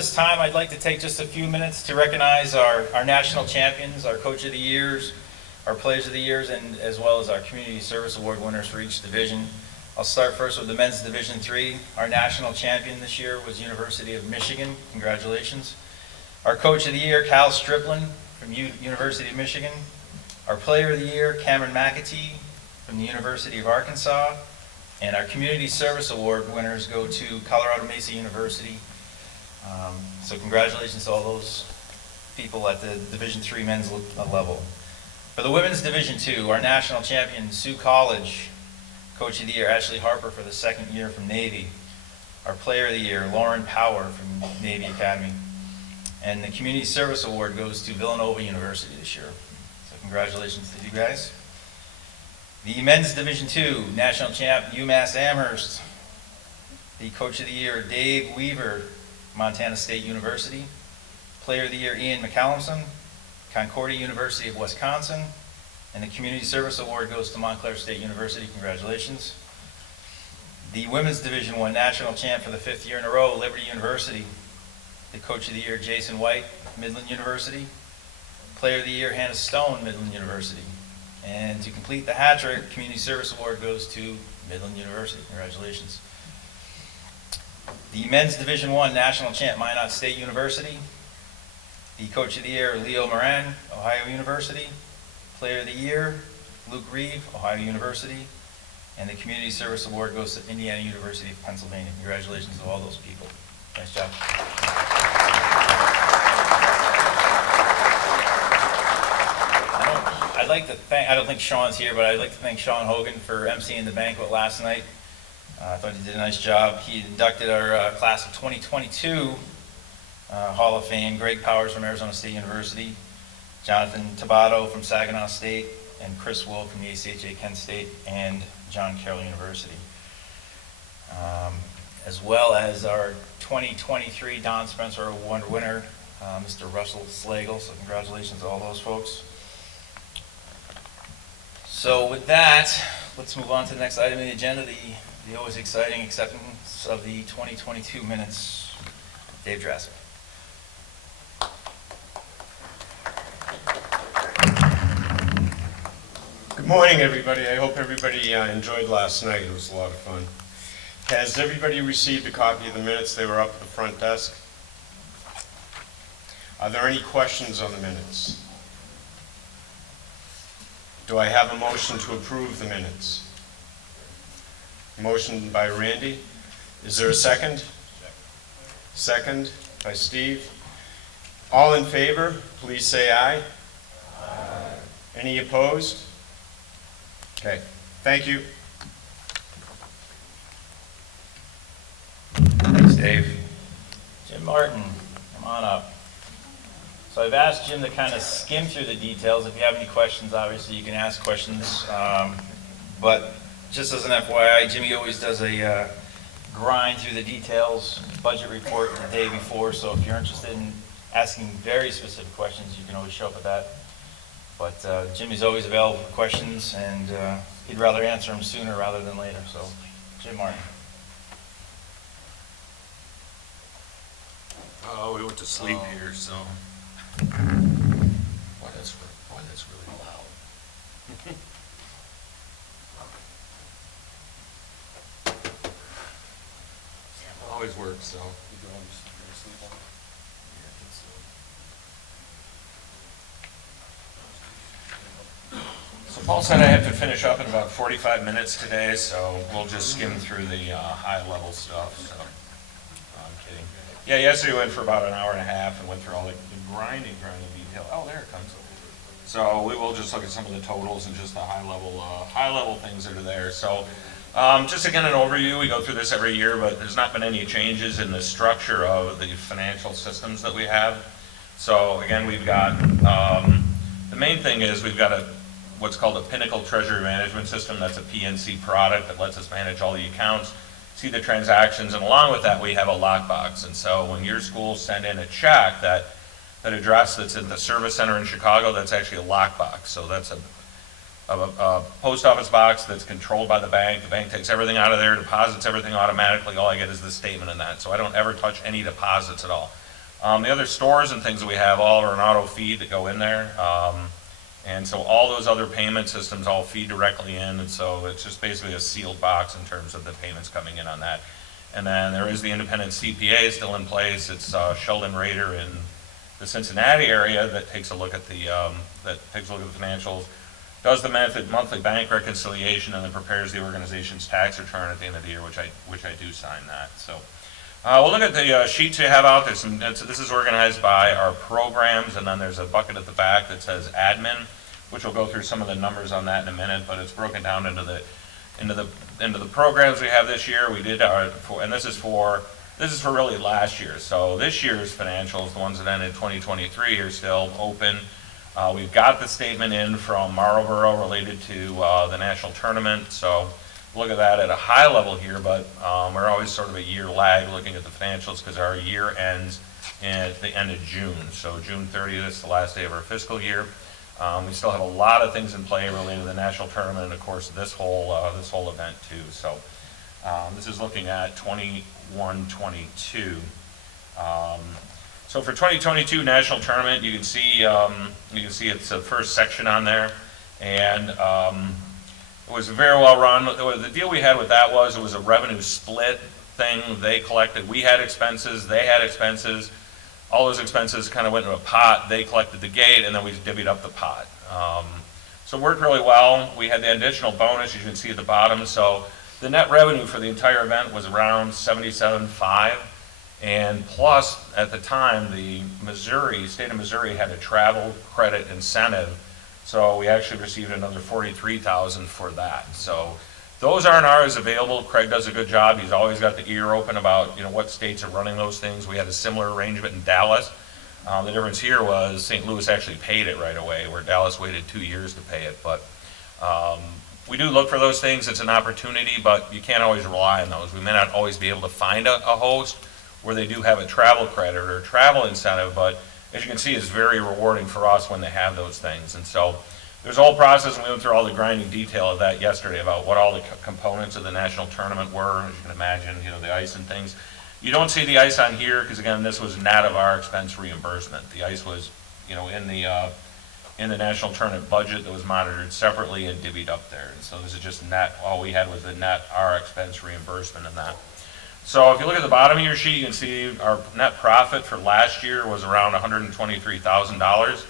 this time, I'd like to take just a few minutes to recognize our national champions, our Coach of the Years, our Players of the Years, and as well as our Community Service Award winners for each division. I'll start first with the Men's Division III. Our national champion this year was University of Michigan. Congratulations. Our Coach of the Year, Cal Striplin from University of Michigan. Our Player of the Year, Cameron McAtee from the University of Arkansas. And our Community Service Award winners go to Colorado Mesa University. So congratulations to all those people at the Division III men's level. For the Women's Division II, our national champion, Sioux College. Coach of the Year, Ashley Harper for the second year from Navy. Our Player of the Year, Lauren Power from Navy Academy. And the Community Service Award goes to Villanova University this year. So congratulations to you guys. The Men's Division II, national champ, UMass Amherst. The Coach of the Year, Dave Weaver, Montana State University. Player of the Year, Ian McCallumson, Concordia University of Wisconsin. And the Community Service Award goes to Montclair State University. Congratulations. The Women's Division I national champ for the 5th year in a row, Liberty University. The Coach of the Year, Jason White, Midland University. Player of the Year, Hannah Stone, Midland University. And to complete the hat trick, Community Service Award goes to Midland University. Congratulations. The Men's Division I national champ, Minot State University. The Coach of the Year, Leo Moran, Ohio University. Player of the Year, Luke Reeve, Ohio University. And the Community Service Award goes to Indiana University of Pennsylvania. Congratulations to all those people. Nice job. I'd like to thank, I don't think Sean's here, but I'd like to thank Sean Hogan for emceeing the banquet last night. I thought he did a nice job. He inducted our class of 2022 Hall of Fame, Greg Powers from Arizona State University, Jonathan Tabato from Saginaw State, and Chris Will from the ACHA Kent State, and John Carroll University. As well as our 2023 Don Spencer Award winner, Mr. Russell Slagle. So congratulations to all those folks. So with that, let's move on to the next item on the agenda, the always exciting acceptance of the 2022 minutes. Dave Drasser. Good morning, everybody. I hope everybody enjoyed last night. It was a lot of fun. Has everybody received a copy of the minutes? They were up at the front desk. Are there any questions on the minutes? Do I have a motion to approve the minutes? Motion by Randy. Is there a second? Second by Steve. All in favor, please say aye. Aye. Any opposed? Okay, thank you. Thanks, Dave. Jim Martin, come on up. So I've asked Jim to kind of skim through the details. If you have any questions, obviously you can ask questions. But just as an FYI, Jimmy always does a grind through the details, budget report the day before. So if you're interested in asking very specific questions, you can always show up at that. But Jimmy's always available for questions, and he'd rather answer them sooner rather than later. So, Jim Martin. Oh, we went to sleep here, so. Boy, that's really loud. Always works, so. So Paul said I have to finish up in about 45 minutes today, so we'll just skim through the high-level stuff. So, no, I'm kidding. Yeah, yesterday we went for about an hour and a half and went through all the grinding detail. Oh, there it comes. So we will just look at some of the totals and just the high-level things that are there. So just again an overview. We go through this every year, but there's not been any changes in the structure of the financial systems that we have. So again, we've got the main thing is we've got what's called a Pinnacle Treasury Management System. That's a PNC product that lets us manage all the accounts, see the transactions, and along with that we have a lockbox. And so when your schools send in a check, that address that's at the service center in Chicago, that's actually a lockbox. So that's a post office box that's controlled by the bank. The bank takes everything out of there, deposits everything automatically. All I get is the statement in that. So I don't ever touch any deposits at all. The other stores and things that we have all are an auto feed that go in there. And so all those other payment systems all feed directly in, and so it's just basically a sealed box in terms of the payments coming in on that. And then there is the independent CPA still in place. It's Sheldon Rader in the Cincinnati area that takes a look at the financials, does the monthly bank reconciliation, and then prepares the organization's tax return at the end of the year, which I do sign that. So we'll look at the sheets you have out there. This is organized by our programs, and then there's a bucket at the back that says admin, which we'll go through some of the numbers on that in a minute. But it's broken down into the programs we have this year. We did and this is for really last year. So this year's financials, the ones that ended 2023, are still open. We've got the statement in from Marlboro related to the national tournament. So look at that at a high level here, but we're always sort of a year lag looking at the financials because our year ends at the end of June. So June 30th is the last day of our fiscal year. We still have a lot of things in play related to the national tournament, and of course this whole event too. So this is looking at 21-22. So for 2022 national tournament, you can see it's the first section on there, and it was very well run. The deal we had with that was it was a revenue split thing. They collected, we had expenses, they had expenses. All those expenses kind of went into a pot. They collected the gate, and then we divvied up the pot. So it worked really well. We had the additional bonus, as you can see at the bottom. So the net revenue for the entire event was around $77.5. And plus, at the time, the state of Missouri had a travel credit incentive. So we actually received another $43,000 for that. So those aren't ours available. Craig does a good job. He's always got the ear open about what states are running those things. We had a similar arrangement in Dallas. The difference here was St. Louis actually paid it right away, where Dallas waited 2 years to pay it. But we do look for those things. It's an opportunity, but you can't always rely on those. We may not always be able to find a host where they do have a travel credit or a travel incentive, but as you can see, it's very rewarding for us when they have those things. And so there's a whole process, and we went through all the grinding detail of that yesterday about what all the components of the national tournament were. As you can imagine, the ice and things. You don't see the ice on here because, again, this was net of our expense reimbursement. The ice was, in the national tournament budget that was monitored separately and divvied up there. And so this is just net. All we had was the net our expense reimbursement in that. So if you look at the bottom of your sheet, you can see our net profit for last year was around $123,000.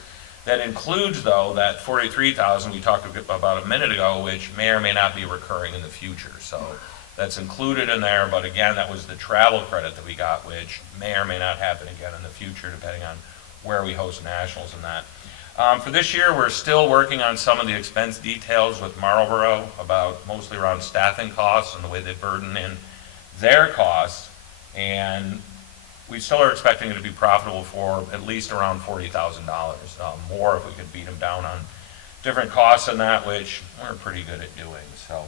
That includes, though, that $43,000 we talked about a minute ago, which may or may not be recurring in the future. So that's included in there, but again, that was the travel credit that we got, which may or may not happen again in the future, depending on where we host nationals and that. For this year, we're still working on some of the expense details with Marlboro, mostly around staffing costs and the way they burden in their costs, and we still are expecting it to be profitable for at least around $40,000, more if we could beat them down on different costs than that, which we're pretty good at doing. So,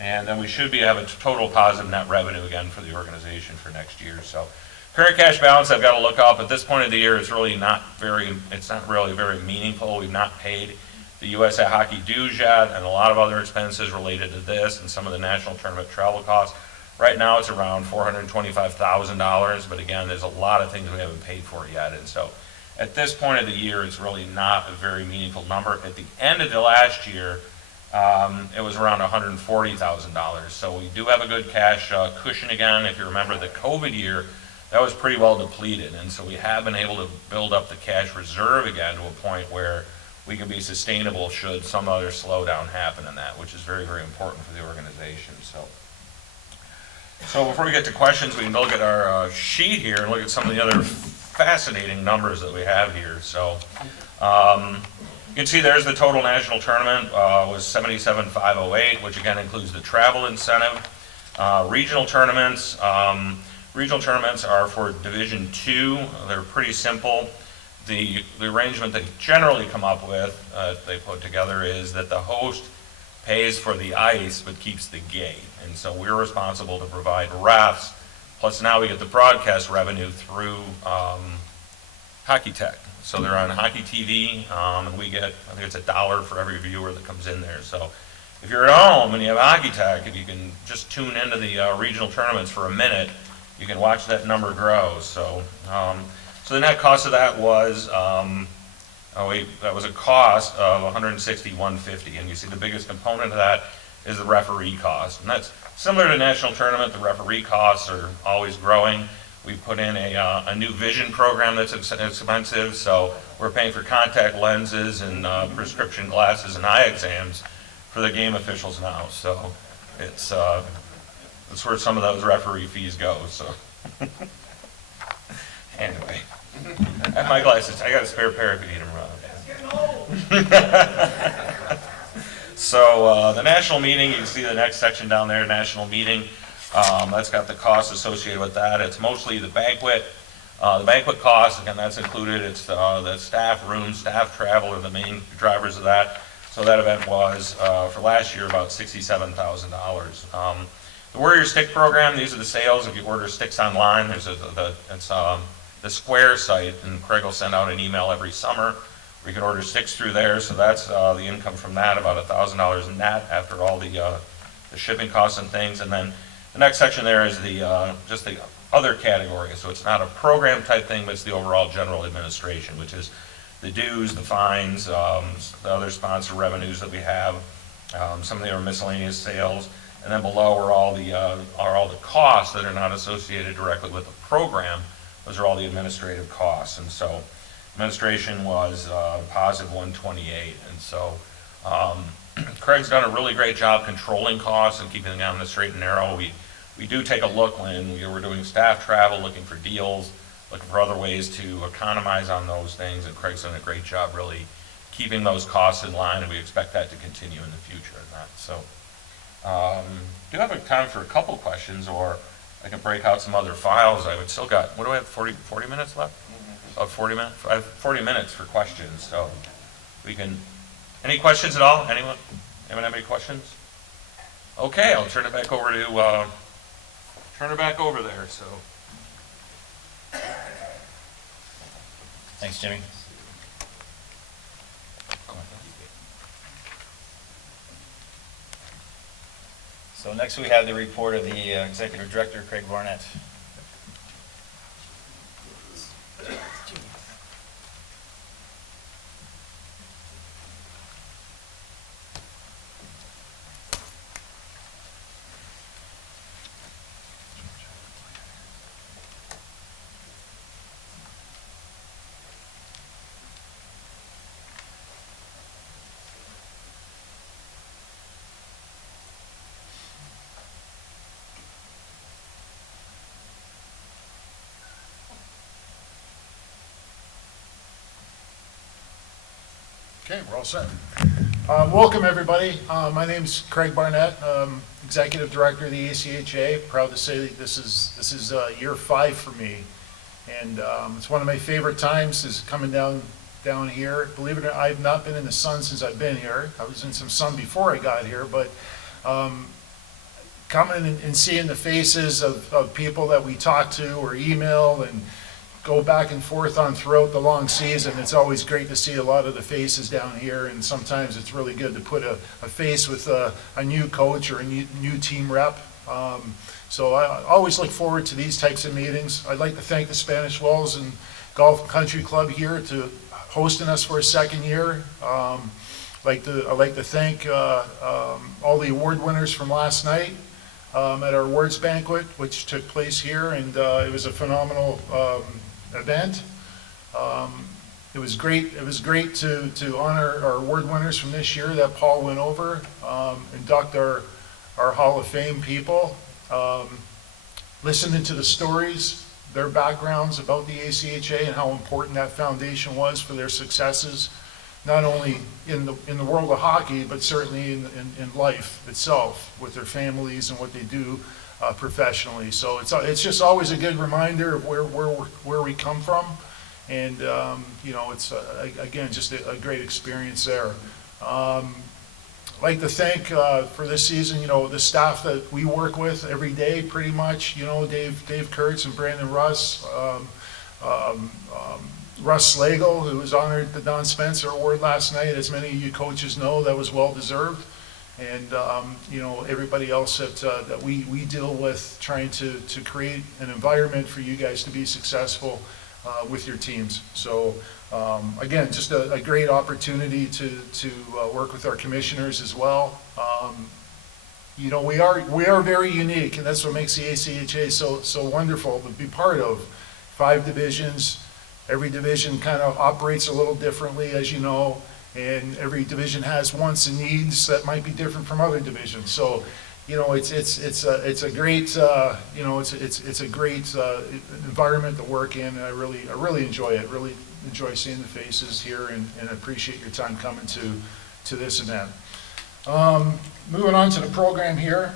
and then we should have a total positive net revenue again for the organization for next year. So current cash balance I've got to look up at this point of the year. It's really it's not really very meaningful. We've not paid the USA Hockey dues yet, and a lot of other expenses related to this and some of the national tournament travel costs. Right now, it's around $425,000, but again, there's a lot of things we haven't paid for yet. And so at this point of the year, it's really not a very meaningful number. At the end of the last year, it was around $140,000. So we do have a good cash cushion again. If you remember the COVID year, that was pretty well depleted. And so we have been able to build up the cash reserve again to a point where we can be sustainable should some other slowdown happen in that, which is very, very important for the organization. So before we get to questions, we can look at our sheet here and look at some of the other fascinating numbers that we have here. So you can see there's the total national tournament was $77,508, which again includes the travel incentive. Regional tournaments are for Division II. They're pretty simple. The arrangement they generally come up with, they put together, is that the host pays for the ice but keeps the gate. And so we're responsible to provide refs, plus now we get the broadcast revenue through Hockey Tech. So they're on Hockey TV, and we get, I think it's $1 for every viewer that comes in there. So if you're at home and you have Hockey Tech, if you can just tune into the regional tournaments for a minute, you can watch that number grow. So So the net cost of that was, that was a cost of $161.50, and you see the biggest component of that is the referee cost. And that's similar to national tournament, the referee costs are always growing. We put in a new vision program that's expensive, so we're paying for contact lenses and prescription glasses and eye exams for the game officials now. So it's that's where some of those referee fees go. So anyway, I have my glasses. I got a spare pair if you need them, Rob. So the national meeting, you can see the next section down there, national meeting. That's got the costs associated with that. It's mostly the banquet. The banquet cost, again, that's included. It's the staff room, staff travel are the main drivers of that. So that event was, for last year, about $67,000. The Warrior Stick Program, these are the sales. If you order sticks online, there's the Square site, and Craig will send out an email every summer where you can order sticks through there. So that's the income from that, about $1,000 net after all the shipping costs and things. And then the next section there is just the other category. So it's not a program type thing, but it's the overall general administration, which is the dues, the fines, the other sponsor revenues that we have, some of the miscellaneous sales, and then below are all the costs that are not associated directly with the program. Those are all the administrative costs, and so administration was positive 128, and so Craig's done a really great job controlling costs and keeping them on the straight and narrow. We do take a look when we're doing staff travel, looking for deals, looking for other ways to economize on those things, and Craig's done a great job really keeping those costs in line, and we expect that to continue in the future in that. So do you have time for a couple questions, or I can break out some other files? I've still got, what do I have, 40 minutes left? About 40 minutes? I have 40 minutes for questions, so we can, any questions at all? Anyone have any questions? Okay, I'll turn it back over to, there, so. Thanks, Jimmy. So next we have the report of the Executive Director, Craig Barnett. Okay, we're all set. Welcome, everybody. My name's Craig Barnett, Executive Director of the ACHA. Proud to say that this is year 5 for me, and it's one of my favorite times is coming down here. Believe it or not, I've not been in the sun since I've been here. I was in some sun before I got here, but coming and seeing the faces of people that we talk to or email and go back and forth on throughout the long season. It's always great to see a lot of the faces down here, and sometimes it's really good to put a face with a new coach or a new team rep. So I always look forward to these types of meetings. I'd like to thank the Spanish Wells and Golf Country Club here to hosting us for a second year. I'd like to thank all the award winners from last night at our awards banquet, which took place here, and it was a phenomenal event. It was great. It was great to honor our award winners from this year that Paul went over, induct our Hall of Fame people, listening to the stories, their backgrounds about the ACHA and how important that foundation was for their successes, not only in the world of hockey, but certainly in life itself with their families and what they do professionally. So it's just always a good reminder of where we come from, and it's again just a great experience there. I'd like to thank for this season, the staff that we work with every day, pretty much. Dave Kurtz and Brandon Russ, Russ Slagle, who was honored the Don Spencer Award last night. As many of you coaches know, that was well deserved. And everybody else that we deal with, trying to create an environment for you guys to be successful. with your teams. So again, just a great opportunity to work with our commissioners as well. You know, we are very unique, and that's what makes the ACHA so wonderful to be part of. 5 divisions. Every division kind of operates a little differently, as you know, and every division has wants and needs that might be different from other divisions. So, you know, it's a great you know, it's a great environment to work in, and I really enjoy it. Really enjoy seeing the faces here, and appreciate your time coming to this event. Moving on to the program here.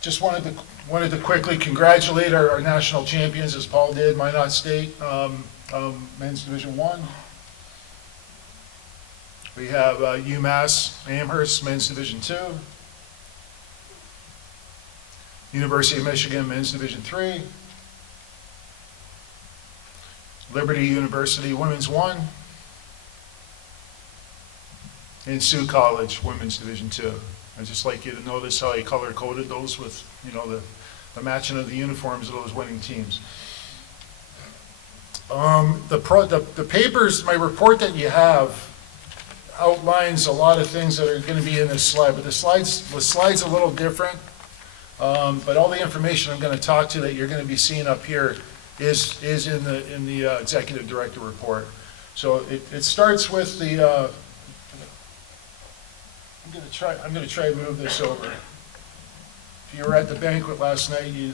Just wanted to quickly congratulate our national champions, as Paul did, Minot State, Men's Division I. We have UMass Amherst, Men's Division II. University of Michigan, Men's Division III. Liberty University, Women's I. And Sioux College, Women's Division II. I'd just like you to notice how I color-coded those with, you know, the matching of the uniforms of those winning teams. The papers, my report that you have outlines a lot of things that are going to be in this slide, but the slide's a little different. But all the information I'm going to talk to that you're going to be seeing up here is in the executive director report. So it starts with the. I'm going to try to move this over. If you were at the banquet last night, you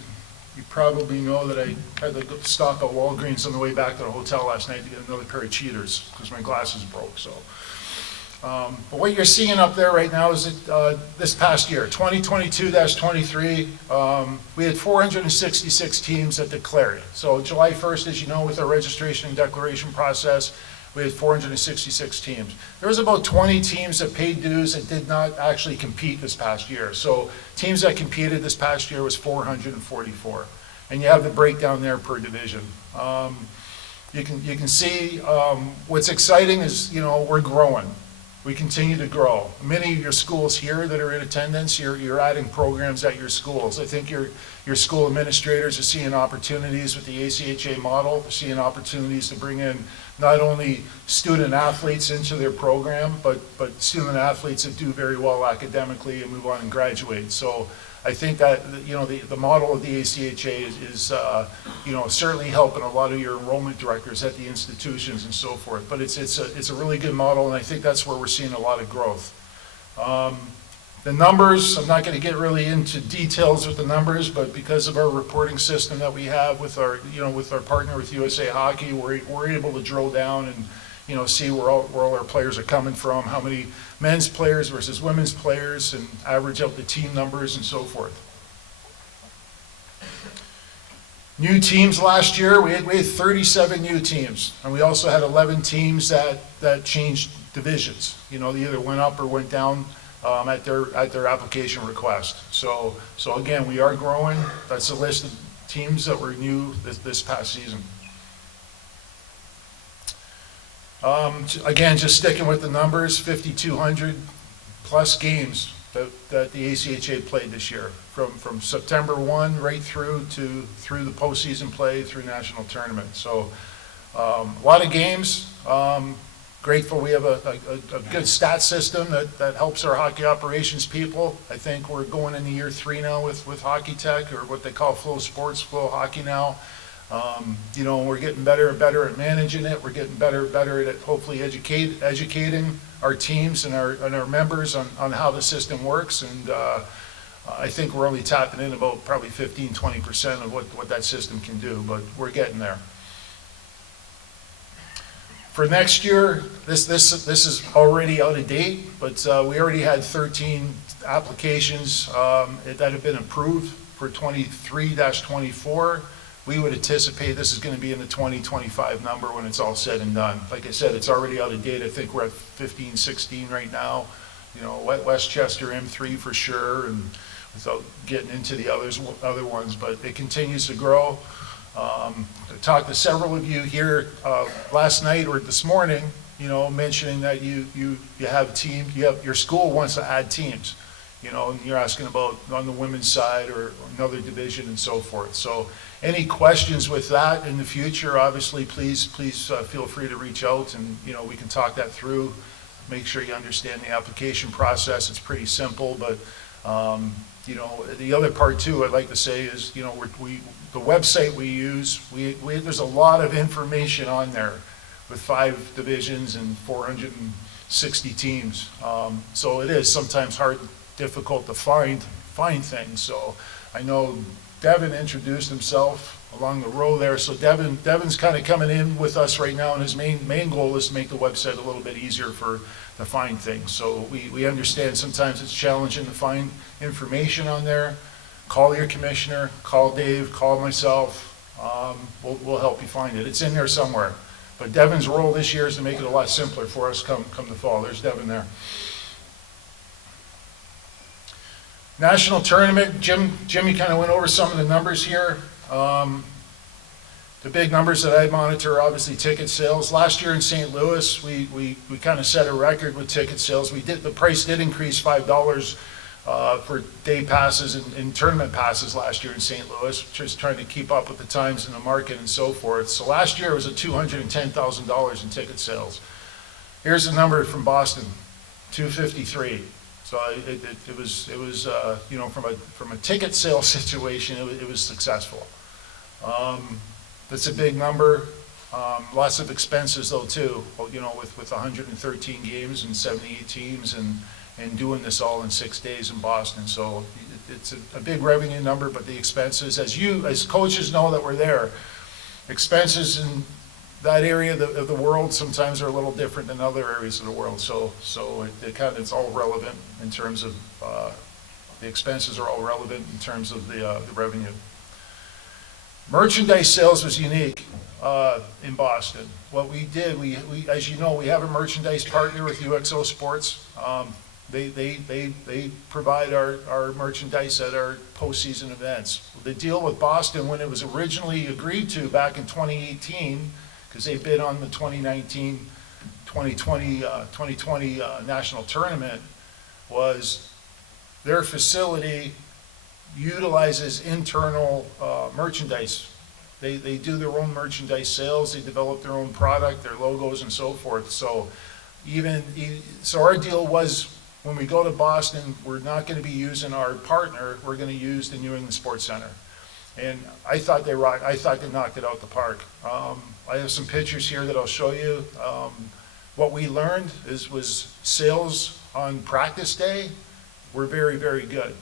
probably know that I had to stop at Walgreens on the way back to the hotel last night to get another pair of cheaters because my glasses broke. So, but what you're seeing up there right now is that this past year, 2022-23, we had 466 teams that declared. So July 1st, as you know, with our registration and declaration process, we had 466 teams. There was about 20 teams that paid dues that did not actually compete this past year. So teams that competed this past year was 444. And you have the breakdown there per division. You can see what's exciting is, you know, we're growing. We continue to grow. Many of your schools here that are in attendance, you're adding programs at your schools. I think your school administrators are seeing opportunities with the ACHA model. They're seeing opportunities to bring in not only student athletes into their program, but student athletes that do very well academically and move on and graduate. So I think that, you know, the model of the ACHA is you know, certainly helping a lot of your enrollment directors at the institutions and so forth. But it's a really good model, and I think that's where we're seeing a lot of growth. The numbers, I'm not going to get really into details with the numbers, but because of our reporting system that we have with our, you know, with our partner with USA Hockey, we're able to drill down and, you know, see where all our players are coming from, how many men's players versus women's players, and average out the team numbers and so forth. New teams last year, we had 37 new teams, and we also had 11 teams that changed divisions. You know, they either went up or went down at their application request. So again, we are growing. That's a list of teams that were new this past season. Again, just sticking with the numbers, 5,200 plus games that the ACHA played this year, from September 1 right through the postseason play, through national tournament. So a lot of games. Grateful we have a good stat system that helps our hockey operations people. I think we're going into year 3 now with Hockey Tech, or what they call Flow Sports, Flow Hockey now. You know, we're getting better and better at managing it. We're getting better and better at hopefully educating our teams and our members on how the system works. And I think we're only tapping in about probably 15-20% of what that system can do, but we're getting there. For next year, this is already out of date, but we already had 13 applications that have been approved for 23-24. We would anticipate this is going to be in the 2025 number when it's all said and done. Like I said, it's already out of date. I think we're at 15, 16 right now. You know, Westchester M3 for sure, and without getting into the other ones, but it continues to grow. I talked to several of you here last night or this morning, you know, mentioning that you have teams, your school wants to add teams, you know, and you're asking about on the women's side or another division and so forth. So any questions with that in the future, obviously, please feel free to reach out and, we can talk that through. Make sure you understand the application process. It's pretty simple, but, the other part too, I'd like to say is, the website we use, there's a lot of information on there with 5 divisions and 460 teams. So it is sometimes difficult to find things. So I know Devin introduced himself along the row there. So Devin's kind of coming in with us right now, and his main goal is to make the website a little bit easier to find things. So we understand sometimes it's challenging to find information on there. Call your commissioner, call Dave, call myself. We'll help you find it. It's in there somewhere. But Devin's role this year is to make it a lot simpler for us come the fall. There's Devin there. National tournament, Jimmy kind of went over some of the numbers here. The big numbers that I monitor are obviously ticket sales. Last year in St. Louis, we kind of set a record with ticket sales. The price did increase $5 for day passes and tournament passes last year in St. Louis, just trying to keep up with the times in the market and so forth. So last year was $210,000 in ticket sales. Here's the number from Boston, $253. So it was from a ticket sales situation, it was successful. That's a big number. Lots of expenses though too, with 113 games and 78 teams and doing this all in 6 days in Boston. So it's a big revenue number, but the expenses, as coaches know that we're there, expenses in that area of the world sometimes are a little different than other areas of the world. So it's all relevant in terms of, the expenses are all relevant in terms of the revenue. Merchandise sales was unique in Boston. What we did, we as you know, we have a merchandise partner with UXO Sports. They provide our merchandise at our postseason events. The deal with Boston, when it was originally agreed to back in 2018, because they bid on the 2019-2020 national tournament, was their facility utilizes internal merchandise. They do their own merchandise sales. They develop their own product, their logos, and so forth. So our deal was, when we go to Boston, we're not going to be using our partner. We're going to use the New England Sports Center. And I thought they knocked it out the park. I have some pictures here that I'll show you. What we learned was sales on practice day were very, very good.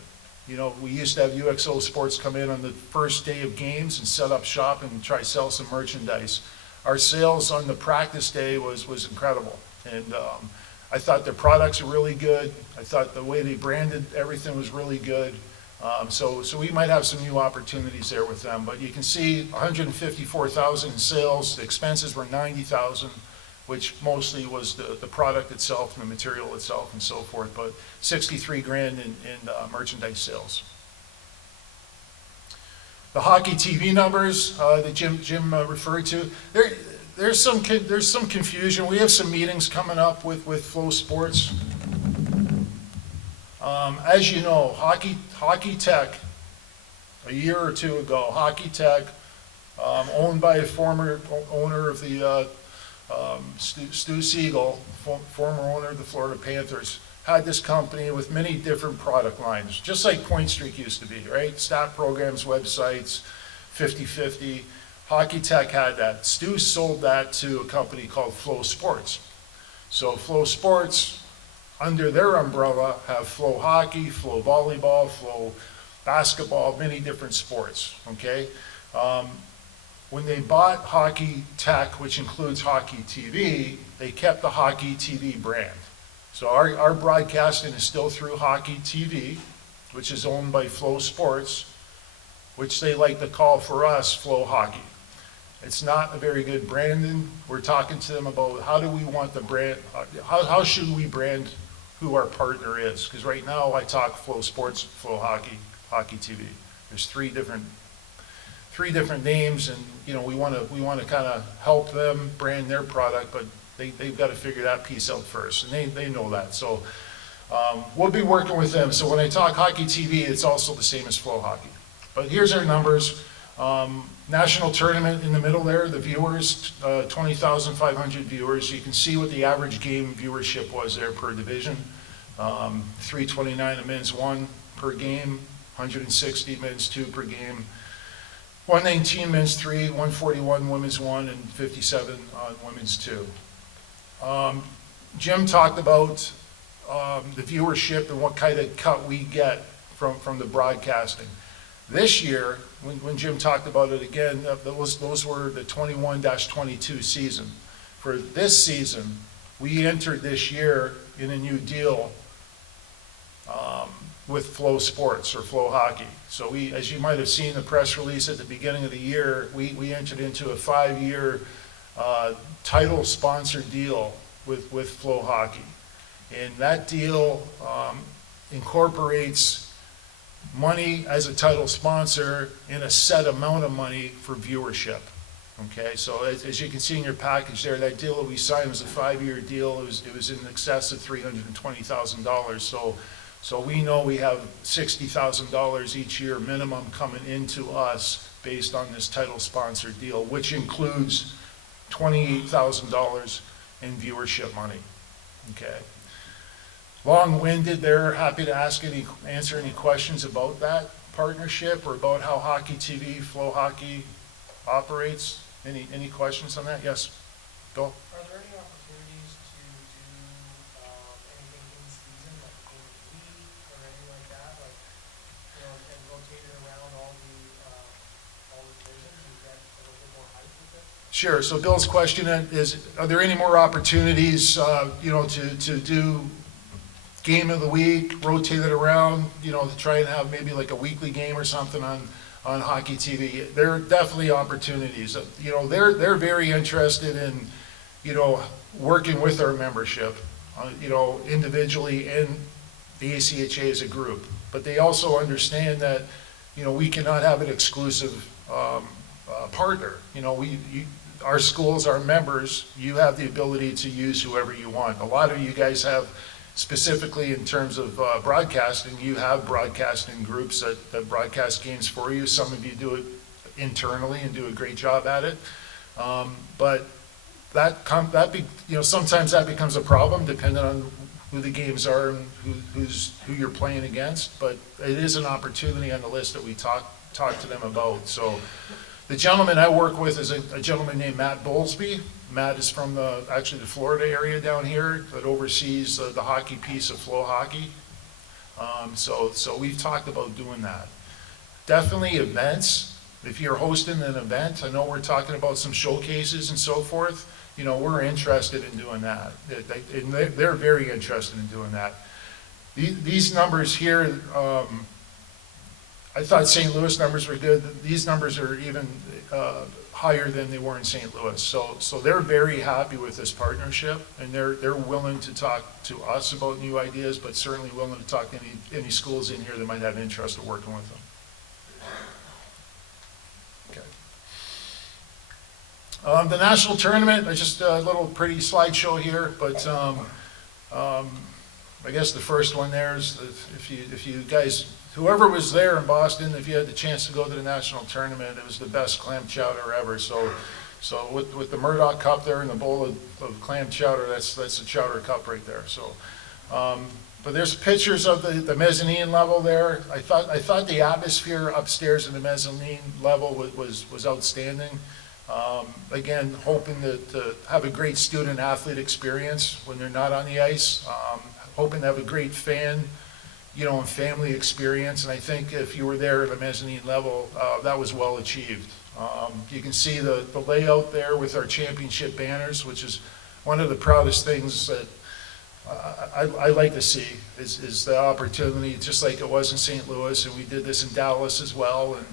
We used to have UXO Sports come in on the first day of games and set up shop and try to sell some merchandise. Our sales on the practice day was incredible. And I thought their products were really good. I thought the way they branded everything was really good. So we might have some new opportunities there with them. But you can see $154,000 in sales. The expenses were $90,000, which mostly was the product itself and the material itself and so forth. But $63,000 in merchandise sales. The hockey TV numbers that Jim referred to, there's some confusion. We have some meetings coming up with Flow Sports. As you know, Hockey Tech, a year or two ago, Hockey Tech, owned by a former owner of the Stu Siegel, former owner of the Florida Panthers, had this company with many different product lines, just like Point Streak used to be, right? Stat programs, websites, 50/50. Hockey Tech had that. Stu sold that to a company called Flow Sports. So Flow Sports, under their umbrella, have Flow Hockey, Flow Volleyball, Flow Basketball, many different sports, okay? When they bought Hockey Tech, which includes Hockey TV, they kept the Hockey TV brand. So our broadcasting is still through Hockey TV, which is owned by Flow Sports, which they like to call for us Flow Hockey. It's not a very good branding. We're talking to them about how do we want the brand, how should we brand who our partner is? Because right now I talk Flow Sports, Flow Hockey, Hockey TV. There's three different names, and we want to kind of help them brand their product, but they've got to figure that piece out first, and they know that. So we'll be working with them. So when I talk Hockey TV, it's also the same as Flow Hockey. But here's our numbers. National tournament in the middle there, the viewers, 20,500 viewers. You can see what the average game viewership was there per division. 329 of men's 1 per game, 160 men's 2 per game, 119 men's 3, 141 women's 1, and 57 on women's 2. Jim talked about the viewership and what kind of cut we get from the broadcasting. This year, when Jim talked about it again, those were the 21-22 season. For this season, we entered this year in a new deal with Flow Sports or Flow Hockey. So we, as you might have seen the press release at the beginning of the year, we entered into a 5-year title sponsor deal with Flow Hockey. And that deal incorporates money as a title sponsor in a set amount of money for viewership. Okay, so as you can see in your package there, that deal that we signed was a 5-year deal. It was in excess of $320,000. So we know we have $60,000 each year minimum coming into us based on this title sponsor deal, which includes $28,000 in viewership money. Okay. Long-winded there, happy to answer any questions about that partnership or about how Hockey TV, Flow Hockey operates. Any questions on that? Yes, Bill? Are there any opportunities to do anything in season, like game of the week or anything like that, like, and rotate it around all the divisions and get a little bit more hype with it? Sure, so Bill's question is, are there any more opportunities, to do game of the week, rotate it around, to try and have maybe like a weekly game or something on Hockey TV? There are definitely opportunities. They're very interested in, working with our membership, individually and the ACHA as a group. But they also understand that, we cannot have an exclusive partner. Our schools, our members, you have the ability to use whoever you want. A lot of you guys have, specifically in terms of broadcasting, you have broadcasting groups that broadcast games for you. Some of you do it internally and do a great job at it. But sometimes that becomes a problem depending on who the games are and who you're playing against. But it is an opportunity on the list that we talk to them about. So the gentleman I work with is a gentleman named Matt Bowlesby. Matt is from actually the Florida area down here that oversees the hockey piece of Flow Hockey. So we've talked about doing that. Definitely events. If you're hosting an event, I know we're talking about some showcases and so forth. We're interested in doing that. And they're very interested in doing that. These numbers here, I thought St. Louis numbers were good. These numbers are even higher than they were in St. Louis. So they're very happy with this partnership, and they're willing to talk to us about new ideas, but certainly willing to talk to any schools in here that might have interest in working with them. Okay. The national tournament, just a little pretty slideshow here, but I guess the first one there is if you guys, whoever was there in Boston, if you had the chance to go to the national tournament, it was the best clam chowder ever. So with the Murdoch Cup there and the bowl of clam chowder, that's the chowder cup right there. So, but there's pictures of the mezzanine level there. I thought the atmosphere upstairs in the mezzanine level was outstanding. Again, hoping to have a great student athlete experience when they're not on the ice. Hoping to have a great fan, and family experience. And I think if you were there at the mezzanine level, that was well achieved. You can see the layout there with our championship banners, which is one of the proudest things that I like to see is the opportunity, just like it was in St. Louis, and we did this in Dallas as well, and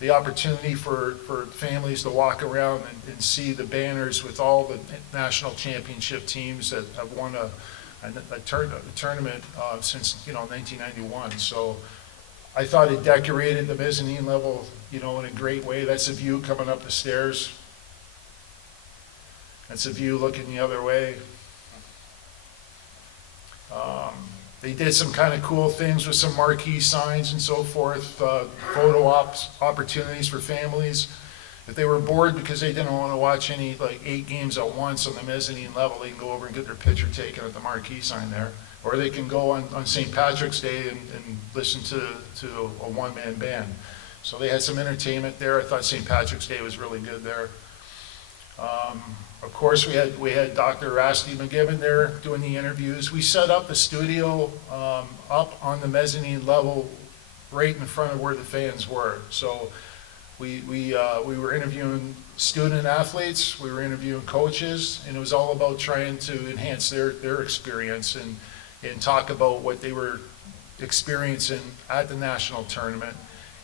the opportunity for families to walk around and see the banners with all the national championship teams that have won a tournament since 1991. So I thought it decorated the mezzanine level in a great way. That's a view coming up the stairs. That's a view looking the other way. They did some kind of cool things with some marquee signs and so forth, photo opportunities for families. If they were bored because they didn't want to watch any, like 8 games at once on the mezzanine level, they can go over and get their picture taken at the marquee sign there. Or they can go on St. Patrick's Day and listen to a one-man band. So they had some entertainment there. I thought St. Patrick's Day was really good there. Of course, we had Dr. Rusty McGibbon there doing the interviews. We set up the studio up on the mezzanine level, right in front of where the fans were. So we were interviewing student athletes, we were interviewing coaches, and it was all about trying to enhance their experience and talk about what they were experiencing at the national tournament.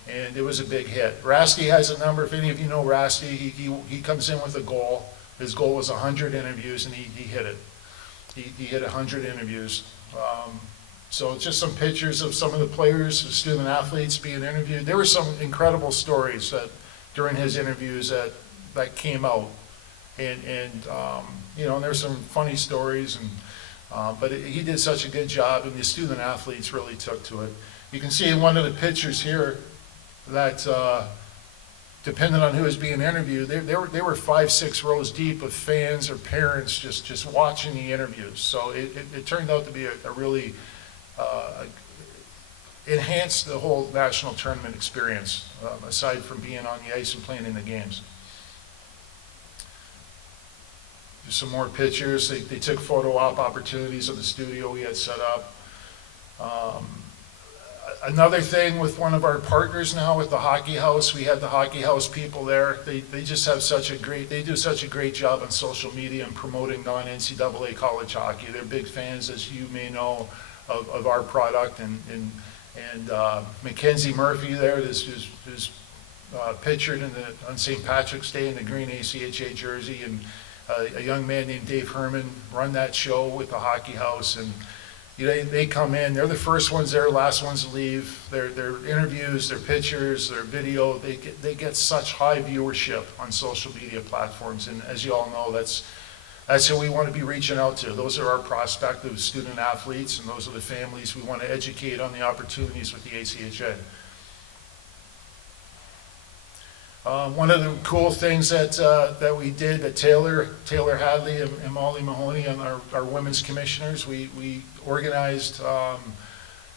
And it was a big hit. Rusty has a number, if any of you know Rusty, he comes in with a goal. His goal was 100 interviews, and he hit it. He hit 100 interviews. So just some pictures of some of the players, the student athletes being interviewed. There were some incredible stories that during his interviews that came out. And you know, there's some funny stories, but he did such a good job, and the student athletes really took to it. You can see in one of the pictures here that depending on who was being interviewed, they were 5-6 rows deep of fans or parents just watching the interviews. So it turned out to be a really enhanced the whole national tournament experience, aside from being on the ice and playing in the games. There's some more pictures. They took photo op opportunities of the studio we had set up. Another thing with one of our partners now with the Hockey House, we had the Hockey House people there. They just have they do such a great job on social media and promoting non-NCAA college hockey. They're big fans, as you may know, of our product. And Mackenzie Murphy there, who's pictured on St. Patrick's Day in the green ACHA jersey, and a young man named Dave Herman run that show with the Hockey House. And you know, they come in, they're the first ones there, last ones to leave. Their interviews, their pictures, their video, they get such high viewership on social media platforms. And as you all know, that's who we want to be reaching out to. Those are our prospective student athletes, and those are the families we want to educate on the opportunities with the ACHA. One of the cool things that we did, that Taylor Hadley and Molly Mahoney and our women's commissioners, we organized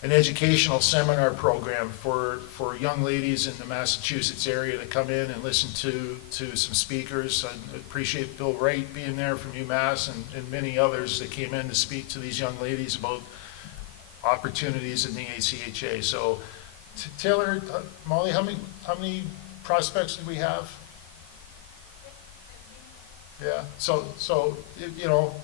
an educational seminar program for young ladies in the Massachusetts area to come in and listen to some speakers. I appreciate Bill Wright being there from UMass and many others that came in to speak to these young ladies about opportunities in the ACHA. So Taylor, Molly, how many prospects did we have? Yeah, so you know,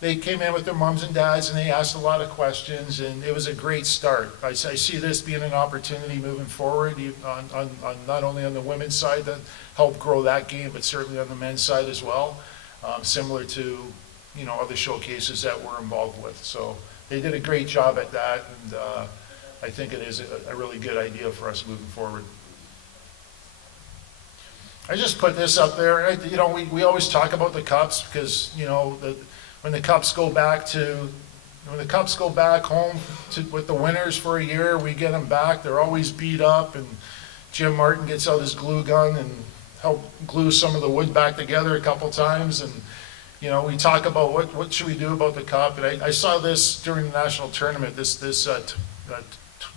they came in with their moms and dads and they asked a lot of questions, and it was a great start. I see this being an opportunity moving forward on not only on the women's side to help grow that game, but certainly on the men's side as well, similar to, you know, other showcases that we're involved with. So they did a great job at that, and I think it is a really good idea for us moving forward. I just put this up there. You know, we always talk about the cups because, you know, when the cups go back home with the winners for a year, we get them back. They're always beat up, and Jim Martin gets out his glue gun and help glue some of the wood back together a couple times. And you know, we talk about what should we do about the cup. And I saw this during the national tournament. This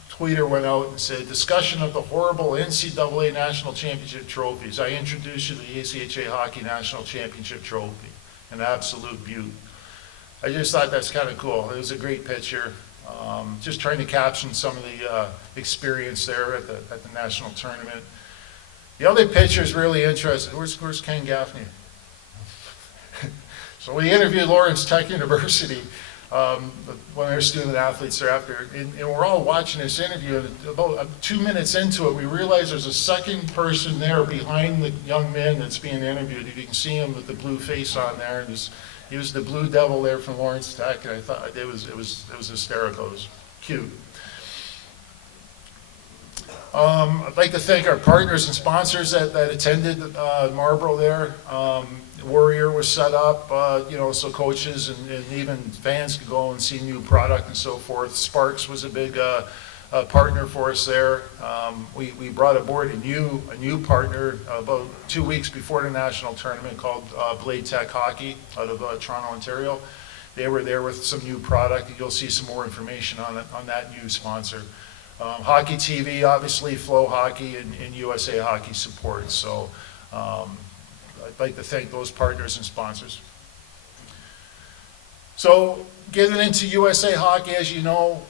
tweeter went out and said, discussion of the horrible NCAA National Championship trophies. I introduced you to the ACHA Hockey National Championship trophy, an absolute beaut. I just thought that's kind of cool. It was a great picture. Just trying to caption some of the experience there at the national tournament. The other picture is really interesting. Where's Ken Gaffney? So we interviewed Lawrence Tech University, one of their student athletes thereafter, and we're all watching this interview, and about 2 minutes into it, we realize there's a second person there behind the young man that's being interviewed. You can see him with the blue face on there, and he was the Blue Devil there from Lawrence Tech, and I thought it was hysterical. It was cute. I'd like to thank our partners and sponsors that attended Marlboro there. Warrior was set up, so coaches and even fans could go and see new product and so forth. Sparks was a big partner for us there. We brought aboard a new partner about 2 weeks before the national tournament called Blade Tech Hockey out of Toronto, Ontario. They were there with some new product. You'll see some more information on that new sponsor. Hockey TV, obviously, Flow Hockey and USA Hockey support. So I'd like to thank those partners and sponsors. So getting into USA Hockey, as you know,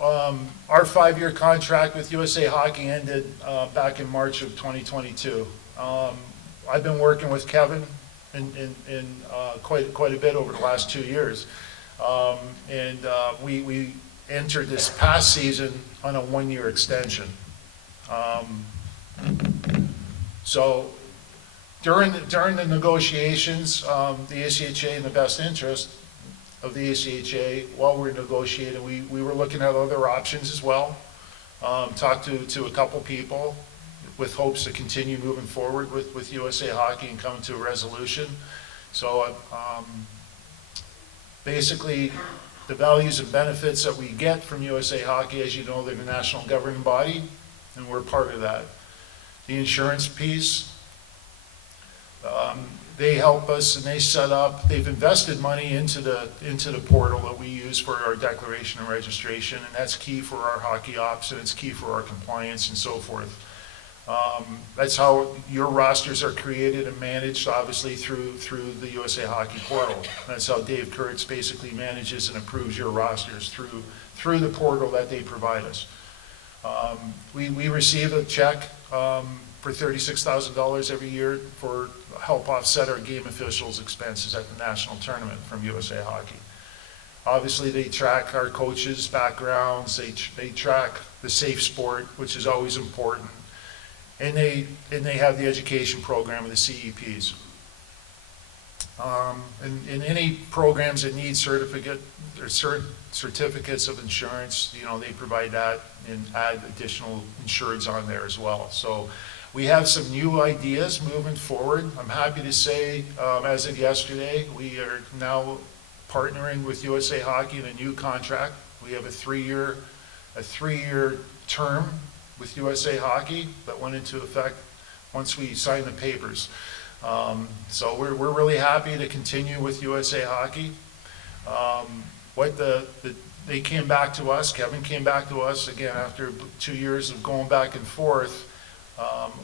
our 5-year contract with USA Hockey ended back in March of 2022. I've been working with Kevin in quite a bit over the last 2 years. We entered this past season on a 1-year extension. So during the negotiations, the ACHA, in the best interest of the ACHA, while we were negotiating, we were looking at other options as well. Talked to a couple people with hopes to continue moving forward with USA Hockey and come to a resolution. So basically, the values and benefits that we get from USA Hockey, as you know, they're the national governing body, and we're part of that. The insurance piece, they help us and they've invested money into the portal that we use for our declaration and registration, and that's key for our hockey ops, and it's key for our compliance and so forth. That's how your rosters are created and managed, obviously, through the USA Hockey portal. That's how Dave Kurtz basically manages and approves your rosters through the portal that they provide us. We receive a check for $36,000 every year for help offset our game officials' expenses at the national tournament from USA Hockey. Obviously, they track our coaches' backgrounds, they track the safe sport, which is always important, and they have the education program of the CEPs. And any programs that need certificates of insurance, they provide that and add additional insureds on there as well. So we have some new ideas moving forward. I'm happy to say, as of yesterday, we are now partnering with USA Hockey in a new contract. We have a three-year term with USA Hockey that went into effect once we signed the papers. So we're really happy to continue with USA Hockey. They came back to us, Kevin came back to us again after 2 years of going back and forth.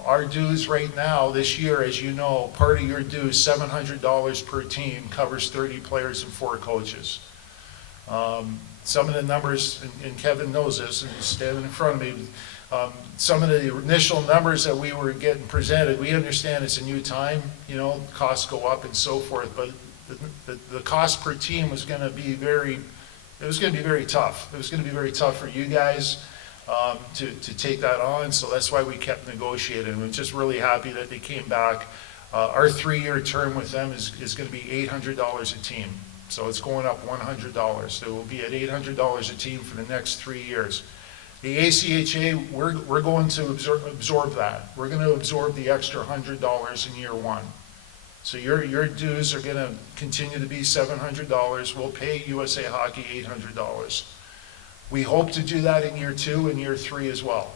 Our dues right now, this year, as you know, part of your dues, $700 per team, covers 30 players and 4 coaches. Some of the numbers, and Kevin knows this, and he's standing in front of me, some of the initial numbers that we were getting presented, we understand it's a new time, costs go up and so forth, but the cost per team was going to be very tough. It was going to be very tough for you guys to take that on, so that's why we kept negotiating. We're just really happy that they came back. Our 3-year term with them is going to be $800 a team, so it's going up $100. So we'll be at $800 a team for the next 3 years. The ACHA, we're going to absorb that. We're going to absorb the extra $100 in year 1. So your dues are going to continue to be $700. We'll pay USA Hockey $800. We hope to do that in year 2 and year 3 as well.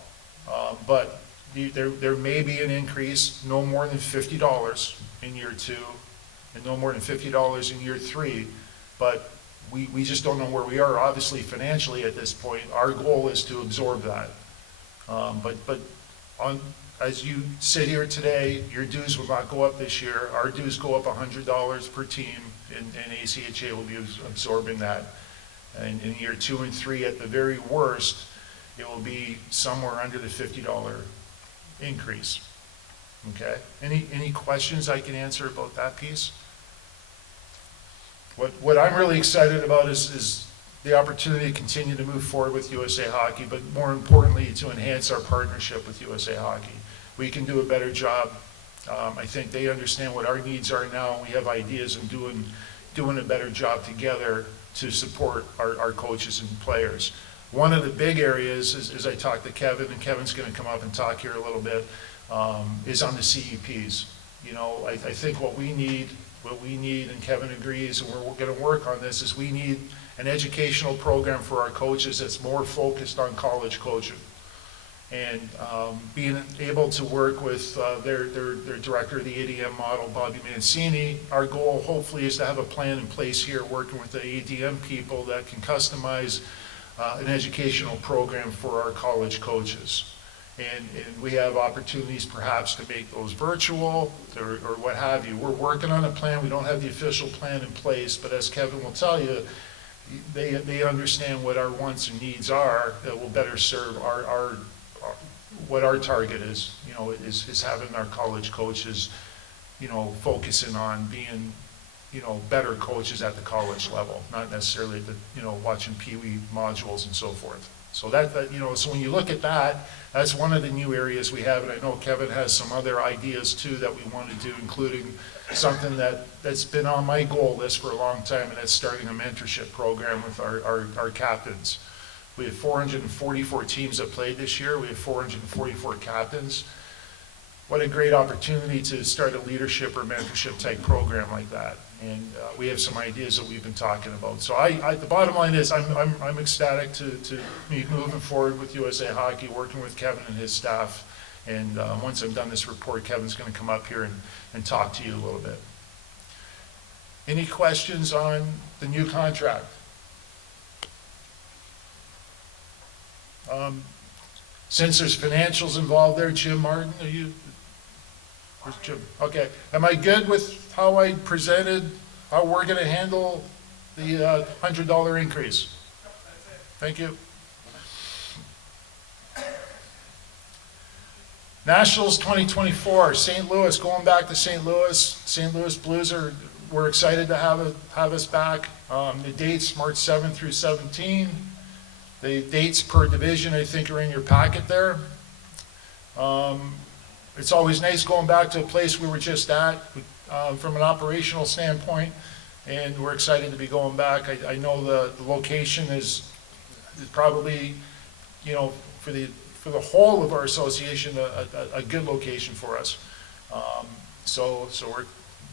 But there may be an increase, no more than $50 in year 2 and no more than $50 in year 3. But we just don't know where we are, obviously, financially at this point. Our goal is to absorb that. As you sit here today, your dues will not go up this year. Our dues go up $100 per team, and ACHA will be absorbing that. And in year 2 and 3, at the very worst, it will be somewhere under the $50 increase. Okay? Any questions I can answer about that piece? What I'm really excited about is the opportunity to continue to move forward with USA Hockey, but more importantly, to enhance our partnership with USA Hockey. We can do a better job. I think they understand what our needs are now. We have ideas of doing a better job together to support our coaches and players. One of the big areas, as I talked to Kevin, and Kevin's gonna come up and talk here a little bit, is on the CEPs. You know, I think what we need, and Kevin agrees, and we're gonna work on this, is we need an educational program for our coaches that's more focused on college coaching. And being able to work with their director of the ADM model, Bobby Mancini, our goal hopefully is to have a plan in place here, working with the ADM people that can customize an educational program for our college coaches. And we have opportunities perhaps to make those virtual or what have you. We're working on a plan. We don't have the official plan in place, but as Kevin will tell you, they understand what our wants and needs are that will better serve what our target is, you know, is having our college coaches, you know, focusing on being, you know, better coaches at the college level, not necessarily the, you know, watching Pee-wee modules and so forth. So that, you know, so when you look at that, that's one of the new areas we have, and I know Kevin has some other ideas too that we want to do, including something that's been on my goal list for a long time, and that's starting a mentorship program with our captains. We have 444 teams that played this year. We have 444 captains. What a great opportunity to start a leadership or mentorship type program like that. And we have some ideas that we've been talking about. So the bottom line is I'm ecstatic to be moving forward with USA Hockey, working with Kevin and his staff. And once I'm done this report, Kevin's going to come up here and talk to you a little bit. Any questions on the new contract? Since there's financials involved there, Jim Martin, are you? Where's Jim? Okay. Am I good with how I presented, how we're going to handle the $100 increase? Thank you. Nationals 2024, St. Louis, going back to St. Louis. St. Louis Blues we're excited to have us back. The dates, March 7th through 17. The dates per division, I think, are in your packet there. It's always nice going back to a place we were just at from an operational standpoint, and we're excited to be going back. I know the location is probably, you know, for the whole of our association, a good location for us. So we're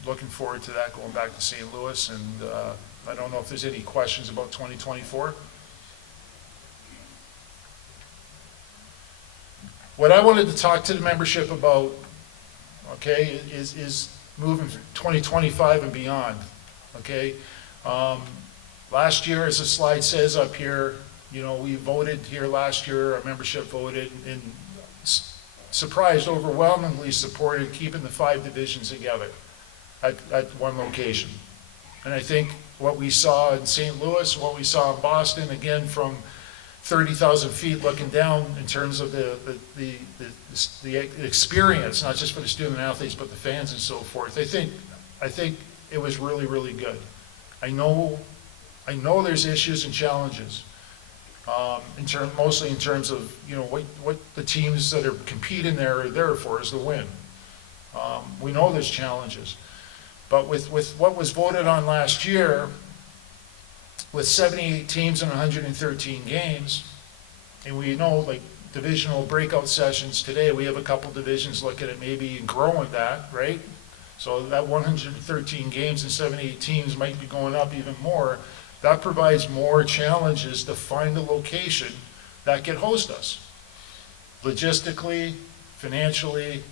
looking forward to that, going back to St. Louis, and I don't know if there's any questions about 2024. What I wanted to talk to the membership about, okay, is moving 2025 and beyond, okay? Last year, as the slide says up here, you know, we voted here last year, our membership voted, and surprised, overwhelmingly supported keeping the 5 divisions together at one location. And I think what we saw in St. Louis, what we saw in Boston, again, from 30,000 feet looking down in terms of the experience, not just for the student athletes, but the fans and so forth. I think it was really, really good. I know there's issues and challenges, mostly in terms of, you know, what the teams that are competing there are there for is the win. We know there's challenges, but with what was voted on last year, with 78 teams and 113 games, and we know, like, divisional breakout sessions today, we have a couple divisions looking at maybe growing that, right? So that 113 games and 78 teams might be going up even more. That provides more challenges to find a location that can host us. Logistically, financially,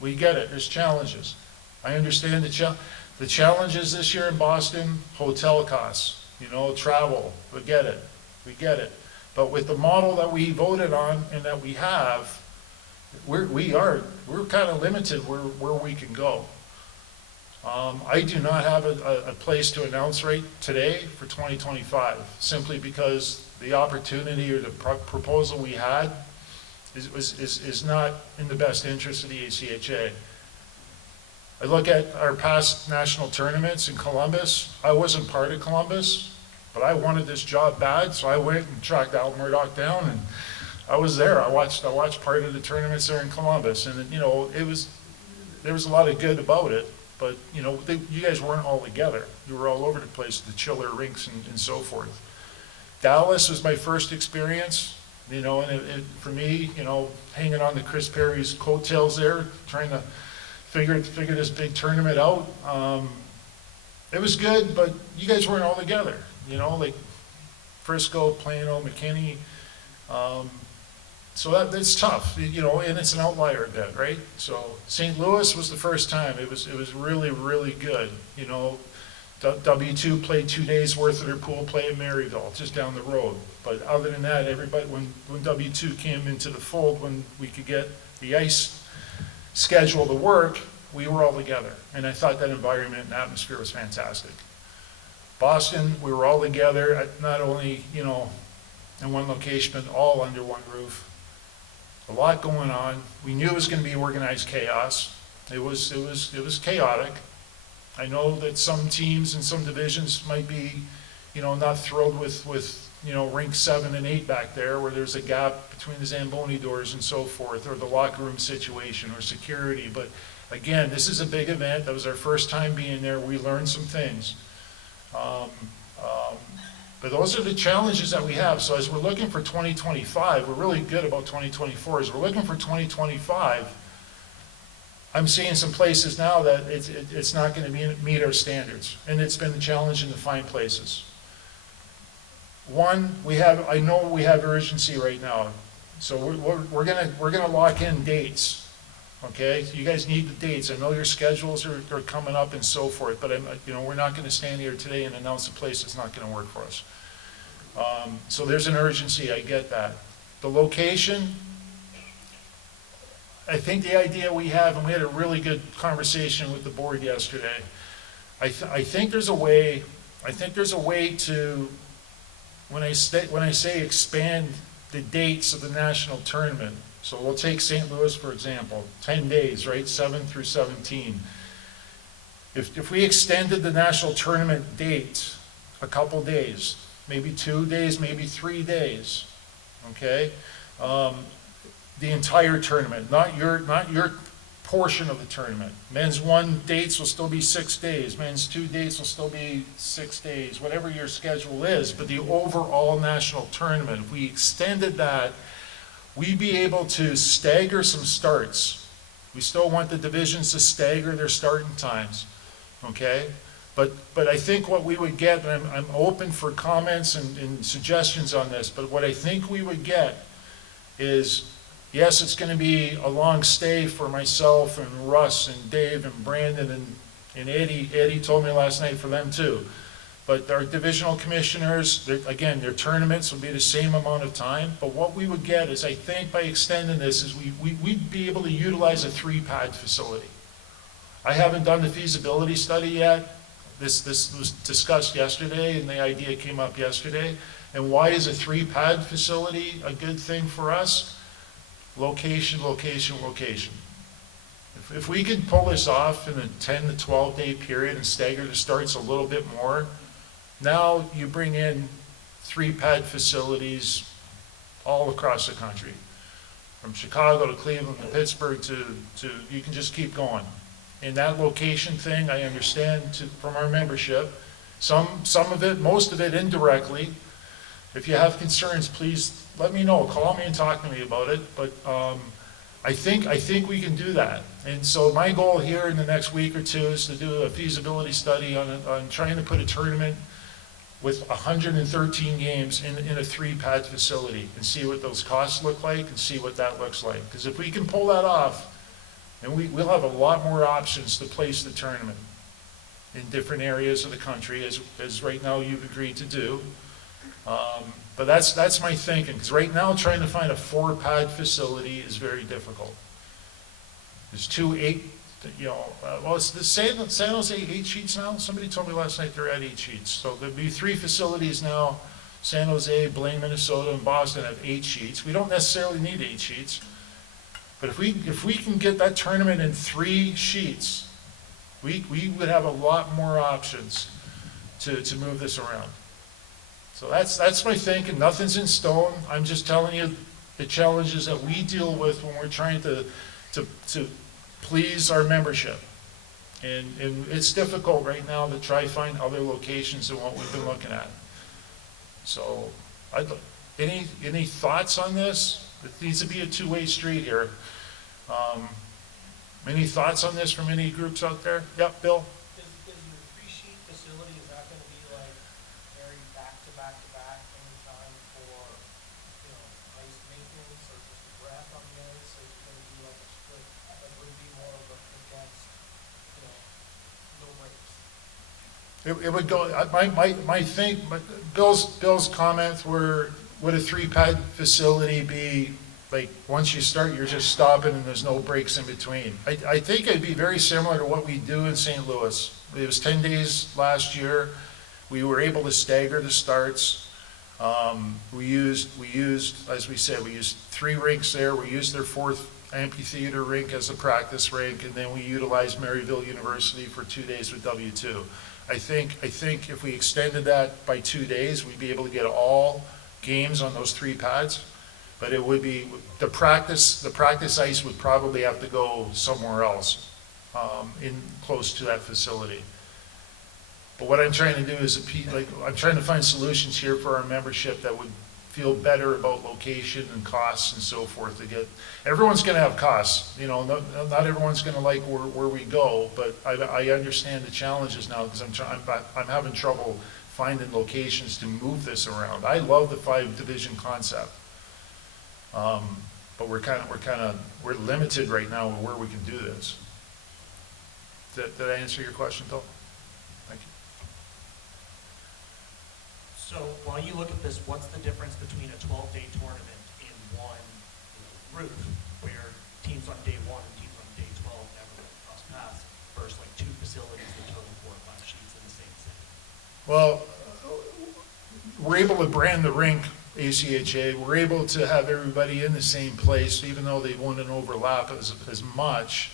we get it, there's challenges. I understand the challenges this year in Boston, hotel costs. You know, travel, we get it. But with the model that we voted on and that we have, we're kind of limited where we can go. I do not have a place to announce right today for 2025, simply because the opportunity or the proposal we had is not in the best interest of the ACHA. I look at our past national tournaments in Columbus. I wasn't part of Columbus, but I wanted this job bad, so I went and tracked Al Murdoch down, and I was there. I watched part of the tournaments there in Columbus, and you know, there was a lot of good about it, but you know, you guys weren't all together. You were all over the place, the chiller rinks and so forth. Dallas was my first experience, you know, and for me, you know, hanging on to Chris Perry's coattails there, trying to figure this big tournament out. It was good, but you guys weren't all together, you know, like Frisco, Plano, McKinney. So that's tough, you know, and it's an outlier event, right? So St. Louis was the first time. It was really, really good, you know. W2 played 2 days worth of their pool play at Maryville, just down the road. But other than that, everybody, when W2 came into the fold, when we could get the ice schedule to work, we were all together. And I thought that environment and atmosphere was fantastic. Boston, we were all together, not only, you know, in one location, but all under one roof. A lot going on. We knew it was going to be organized chaos. It was chaotic. I know that some teams and some divisions might be, you know, not thrilled with you know, rink 7 and 8 back there, where there's a gap between the Zamboni doors and so forth, or the locker room situation, or security. But again, this is a big event. That was our first time being there. We learned some things. But those are the challenges that we have. So as we're looking for 2025, we're really good about 2024. As we're looking for 2025, I'm seeing some places now that it's not going to meet our standards, and it's been challenging to find places. One, I know we have urgency right now, so we're gonna lock in dates. Okay, you guys need the dates. I know your schedules are coming up and so forth, but we're not going to stand here today and announce a place that's not going to work for us. So there's an urgency. I get that. The location. I think the idea we have, and we had a really good conversation with the board yesterday. I think there's a way. I think there's a way to, when I say expand the dates of the national tournament. So we'll take St. Louis for example. 10 days, right? 7 through 17. If we extended the national tournament date a couple days, maybe 2 days, maybe 3 days, okay. The entire tournament, not your portion of the tournament. Men's 1 dates will still be 6 days. Men's 2 dates will still be 6 days, whatever your schedule is. But the overall national tournament, if we extended that, we'd be able to stagger some starts. We still want the divisions to stagger their starting times, okay? But I think what we would get, and I'm open for comments and suggestions on this, but what I think we would get is, yes, it's going to be a long stay for myself and Russ and Dave and Brandon and Eddie. Eddie told me last night for them too. But our divisional commissioners, again, their tournaments will be the same amount of time. But what we would get is, I think by extending this, is we'd be able to utilize a 3-pad facility. I haven't done the feasibility study yet. This was discussed yesterday, and the idea came up yesterday. And why is a 3-pad facility a good thing for us? Location, location, location. If we could pull this off in a 10 to 12 day period and stagger the starts a little bit more, now you bring in 3-pad facilities all across the country. From Chicago to Cleveland to Pittsburgh to you can just keep going. And that location thing, I understand from our membership, some of it, most of it indirectly. If you have concerns, please let me know. Call me and talk to me about it. But I think we can do that. And so my goal here in the next week or two is to do a feasibility study on trying to put a tournament with 113 games in a 3-pad facility and see what those costs look like and see what that looks like. Because if we can pull that off, then we'll have a lot more options to place the tournament in different areas of the country, as right now you've agreed to do. But that's my thinking, because right now trying to find a 4-pad facility is very difficult. There's 2 8, well, it's the San Jose 8 sheets now. Somebody told me last night they're at 8 sheets. So there'll be 3 facilities now. San Jose, Blaine, Minnesota, and Boston have 8 sheets. We don't necessarily need 8 sheets. But if we can get that tournament in 3 sheets, we would have a lot more options to move this around. So that's my thinking. Nothing's in stone. I'm just telling you the challenges that we deal with when we're trying to please our membership. And it's difficult right now to try to find other locations than what we've been looking at. So Any thoughts on this? It needs to be a two-way street here. Any thoughts on this from any groups out there? Yep, Bill? Is your three-sheet facility, is that gonna be like very back-to-back-to-back anytime for, ice maintenance or just breath on the ice? Or is it gonna be like a split, like would it be more of a condensed, no breaks? It would go, my thing, Bill's comments were, would a three-pad facility be, like, once you start, you're just stopping and there's no breaks in between? I think it'd be very similar to what we do in St. Louis. It was 10 days last year. We were able to stagger the starts. We used, as we said, we used 3 rinks there. We used their 4th amphitheater rink as a practice rink, and then we utilized Maryville University for 2 days with W2. I think if we extended that by 2 days, we'd be able to get all games on those 3 pads. But it would be, the practice ice would probably have to go somewhere else, in close to that facility. But what I'm trying to do is, I'm trying to find solutions here for our membership that would feel better about location and costs and so forth to get, everyone's gonna have costs, not everyone's gonna like where we go, but I understand the challenges now, because I'm having trouble finding locations to move this around. I love the 5-division concept. But we're limited right now on where we can do this. Did I answer your question, Bill? Thank you. So while you look at this, what's the difference between a 12-day tournament in one route, where teams on day 1 and teams on day 12 never cross paths, versus like 2 facilities that total 4 or 5 sheets in the same city? Well, we're able to brand the rink ACHA. We're able to have everybody in the same place, even though they wouldn't overlap as much.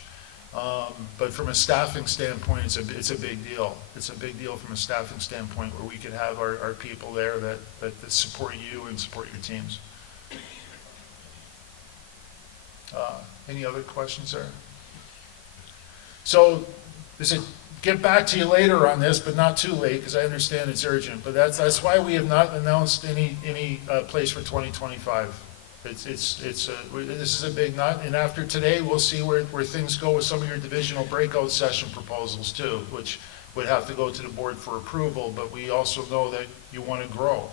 But from a staffing standpoint, it's a big deal. It's a big deal from a staffing standpoint, where we could have our people there that support you and support your teams. Any other questions there? So, get back to you later on this, but not too late, because I understand it's urgent. But that's why we have not announced any place for 2025. This is a big nut, and after today, we'll see where things go with some of your divisional breakout session proposals too, which would have to go to the board for approval, but we also know that you want to grow.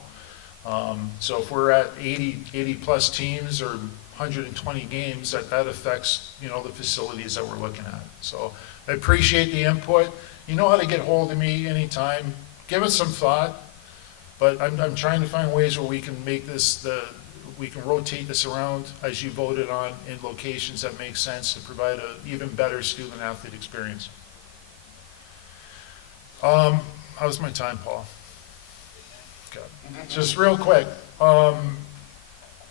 So if we're at 80 plus teams or 120 games, that affects, the facilities that we're looking at. So I appreciate the input. You know how to get hold of me anytime. Give it some thought, but I'm trying to find ways where we can make this we can rotate this around as you voted on in locations that make sense to provide an even better student athlete experience. How's my time, Paul? Okay. Just real quick.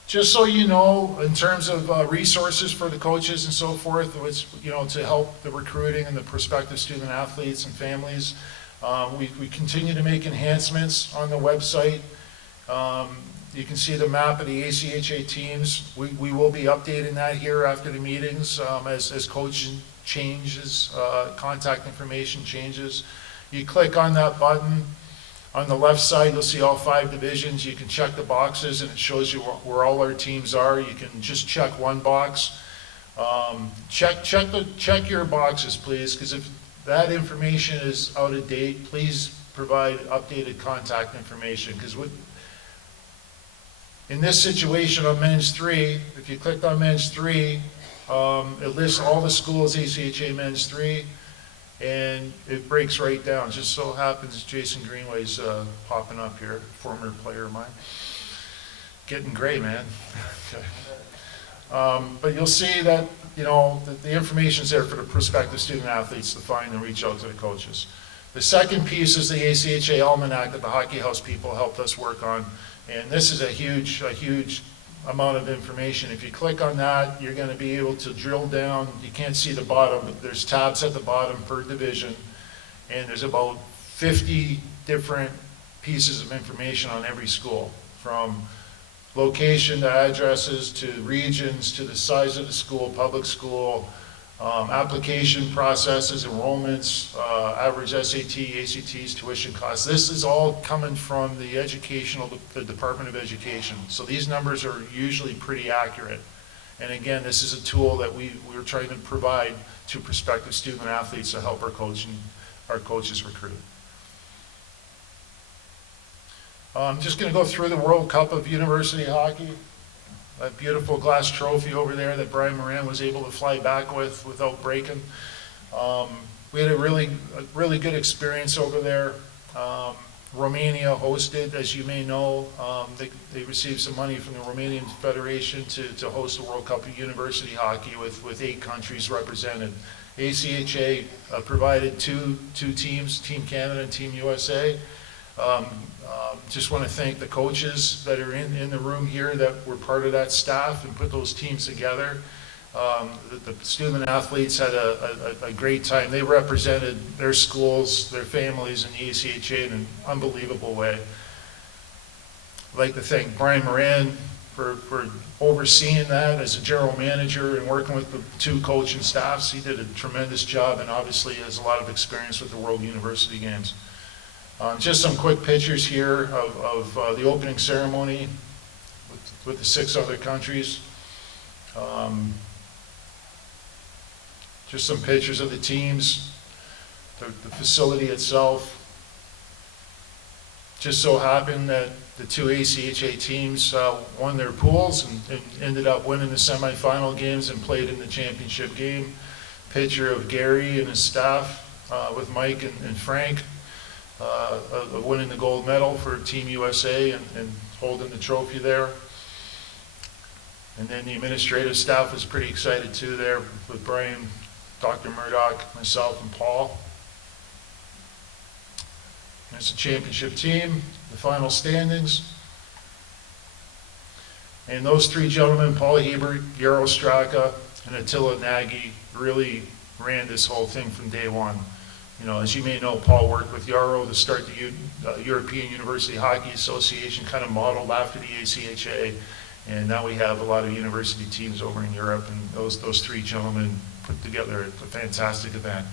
Just so you know, in terms of resources for the coaches and so forth, which, to help the recruiting and the prospective student athletes and families, we continue to make enhancements on the website. You can see the map of the ACHA teams. We will be updating that here after the meetings as coaching changes, contact information changes. You click on that button. On the left side, you'll see all 5 divisions. You can check the boxes, and it shows you where all our teams are. You can just check one box. Check your boxes, please, because if that information is out of date, please provide updated contact information. Because in this situation on Men's 3, if you clicked on Men's 3, it lists all the schools ACHA Men's 3. And it breaks right down. Just so happens Jason Greenway's popping up here, former player of mine. Getting gray, man. Okay. But you'll see that, the information's there for the prospective student athletes to find and reach out to the coaches. The second piece is the ACHA Almanac that the Hockey House people helped us work on. And this is a huge amount of information. If you click on that, you're going to be able to drill down. You can't see the bottom, but there's tabs at the bottom per division, and there's about 50 different pieces of information on every school, from location to addresses to regions to the size of the school, public school, application processes, enrollments, average SAT, ACTs, tuition costs. This is all coming from the Department of Education. So these numbers are usually pretty accurate. And again, this is a tool that we're trying to provide to prospective student athletes to help our coaches recruit. I'm just going to go through the World Cup of University Hockey. That beautiful glass trophy over there that Brian Moran was able to fly back with without breaking. We had a really good experience over there. Romania hosted, as you may know. They received some money from the Romanian Federation to host the World Cup of University Hockey with 8 countries represented. ACHA provided two teams, Team Canada and Team USA. Just want to thank the coaches that are in the room here that were part of that staff and put those teams together. The student athletes had a great time. They represented their schools, their families in the ACHA in an unbelievable way. I'd like to thank Brian Moran for overseeing that as a general manager and working with the 2 coaching staffs. He did a tremendous job and obviously has a lot of experience with the World University Games. Just some quick pictures here of the opening ceremony with the 6 other countries. Just some pictures of the teams, the facility itself. Just so happened that the 2 ACHA teams won their pools and ended up winning the semifinal games and played in the championship game. Picture of Gary and his staff with Mike and Frank. Winning the gold medal for Team USA and holding the trophy there. And then the administrative staff was pretty excited too there with Brian, Dr. Murdoch, myself, and Paul. There's the championship team, the final standings. And those 3 gentlemen, Paul Hebert, Yarrow Straka, and Attila Nagy, really ran this whole thing from day one. You know, as you may know, Paul worked with Yarrow to start the European University Hockey Association, kind of modeled after the ACHA. And now we have a lot of university teams over in Europe, and those 3 gentlemen put together a fantastic event.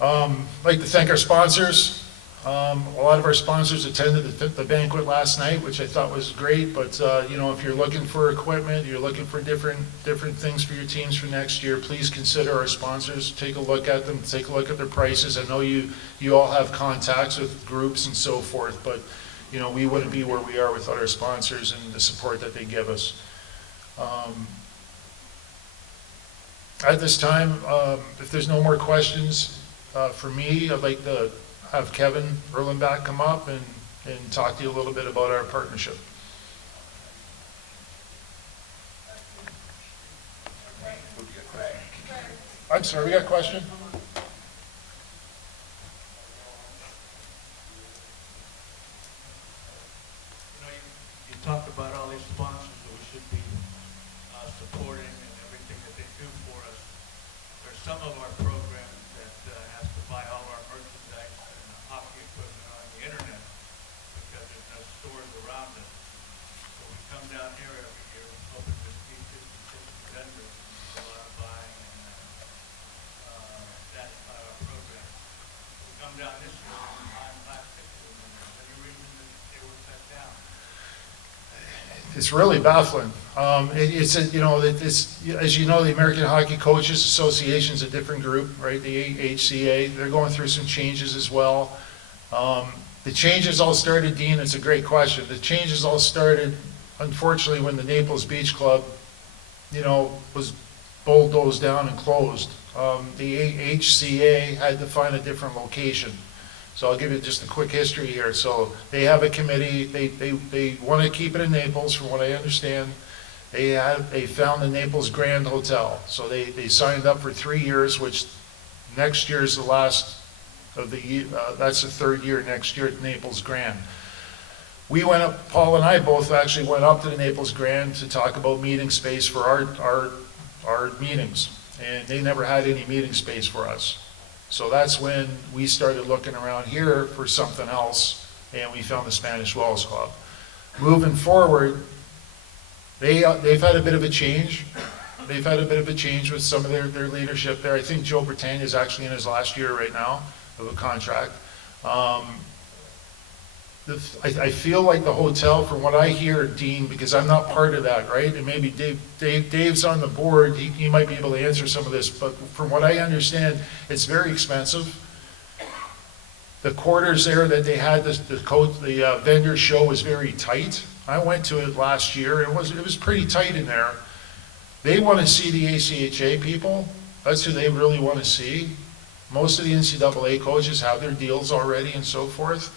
I'd like to thank our sponsors. A lot of our sponsors attended the banquet last night, which I thought was great, but you know, if you're looking for equipment, you're looking for different things for your teams for next year, please consider our sponsors. Take a look at them, take a look at their prices. I know you all have contacts with groups and so forth, but you know, we wouldn't be where we are without our sponsors and the support that they give us. At this time, if there's no more questions for me, I'd like to have Kevin Erlenbach come up and talk to you a little bit about our partnership. I'm sorry, we got a question? You talked about all these sponsors that we should be supporting and everything that they do for us. There's some of our programs that have to buy all our merchandise and hockey equipment on the internet because there's no stores around us. So we come down here every year hoping to meet 50, 60 vendors and go out and buy and satisfy our program. We come down this year and buy 5, 6 of them. Is there any reason that they were cut down? It's really baffling. You know, as you know, the American Hockey Coaches Association is a different group, right? The ACHA, they're going through some changes as well. The changes all started, Dean, it's a great question. The changes all started, unfortunately, when the Naples Beach Club, you know, was bulldozed down and closed. The HCA had to find a different location. So I'll give you just a quick history here. So they have a committee, they want to keep it in Naples, from what I understand. They found the Naples Grand Hotel. So they signed up for 3 years, which next year is the last of the year, that's the 3rd year next year at Naples Grand. We went up, Paul and I both actually went up to the Naples Grand to talk about meeting space for our meetings. And they never had any meeting space for us. So that's when we started looking around here for something else, and we found the Spanish Wells Club. Moving forward, They've had a bit of a change. They've had a bit of a change with some of their leadership there. I think Joe Britannia is actually in his last year right now of a contract. I feel like the hotel, from what I hear, Dean, because I'm not part of that, right? And maybe Dave's on the board, he might be able to answer some of this, but from what I understand, it's very expensive. The quarters there that they had, the vendor show was very tight. I went to it last year, and it was pretty tight in there. They want to see the ACHA people. That's who they really want to see. Most of the NCAA coaches have their deals already and so forth.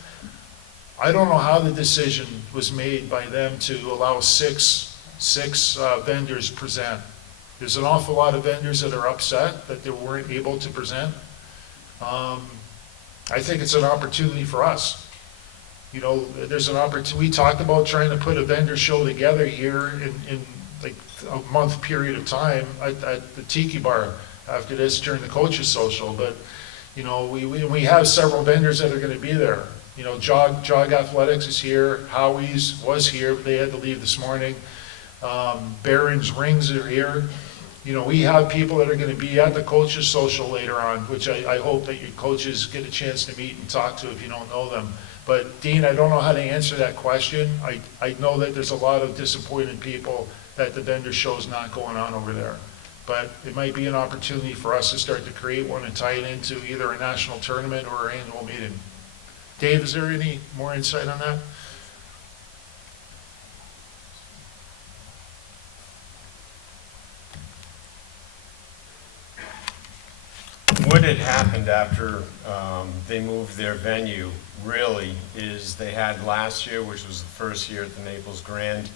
I don't know how the decision was made by them to allow six vendors present. There's an awful lot of vendors that are upset that they weren't able to present. I think it's an opportunity for us. You know, there's an opportunity. We talked about trying to put a vendor show together here in like a month period of time at the Tiki Bar after this during the coaches social. But, you know, we have several vendors that are going to be there. You know, Jog Athletics is here. Howie's was here, but they had to leave this morning. Barron's Rings are here. You know, we have people that are going to be at the coaches social later on, which I hope that your coaches get a chance to meet and talk to if you don't know them. But Dean, I don't know how to answer that question. I know that there's a lot of disappointed people that the vendor show's not going on over there. But it might be an opportunity for us to start to create one and tie it into either a national tournament or our annual meeting. Dave, is there any more insight on that? What had happened after they moved their venue really is they had last year, which was the first year at the Naples Grand,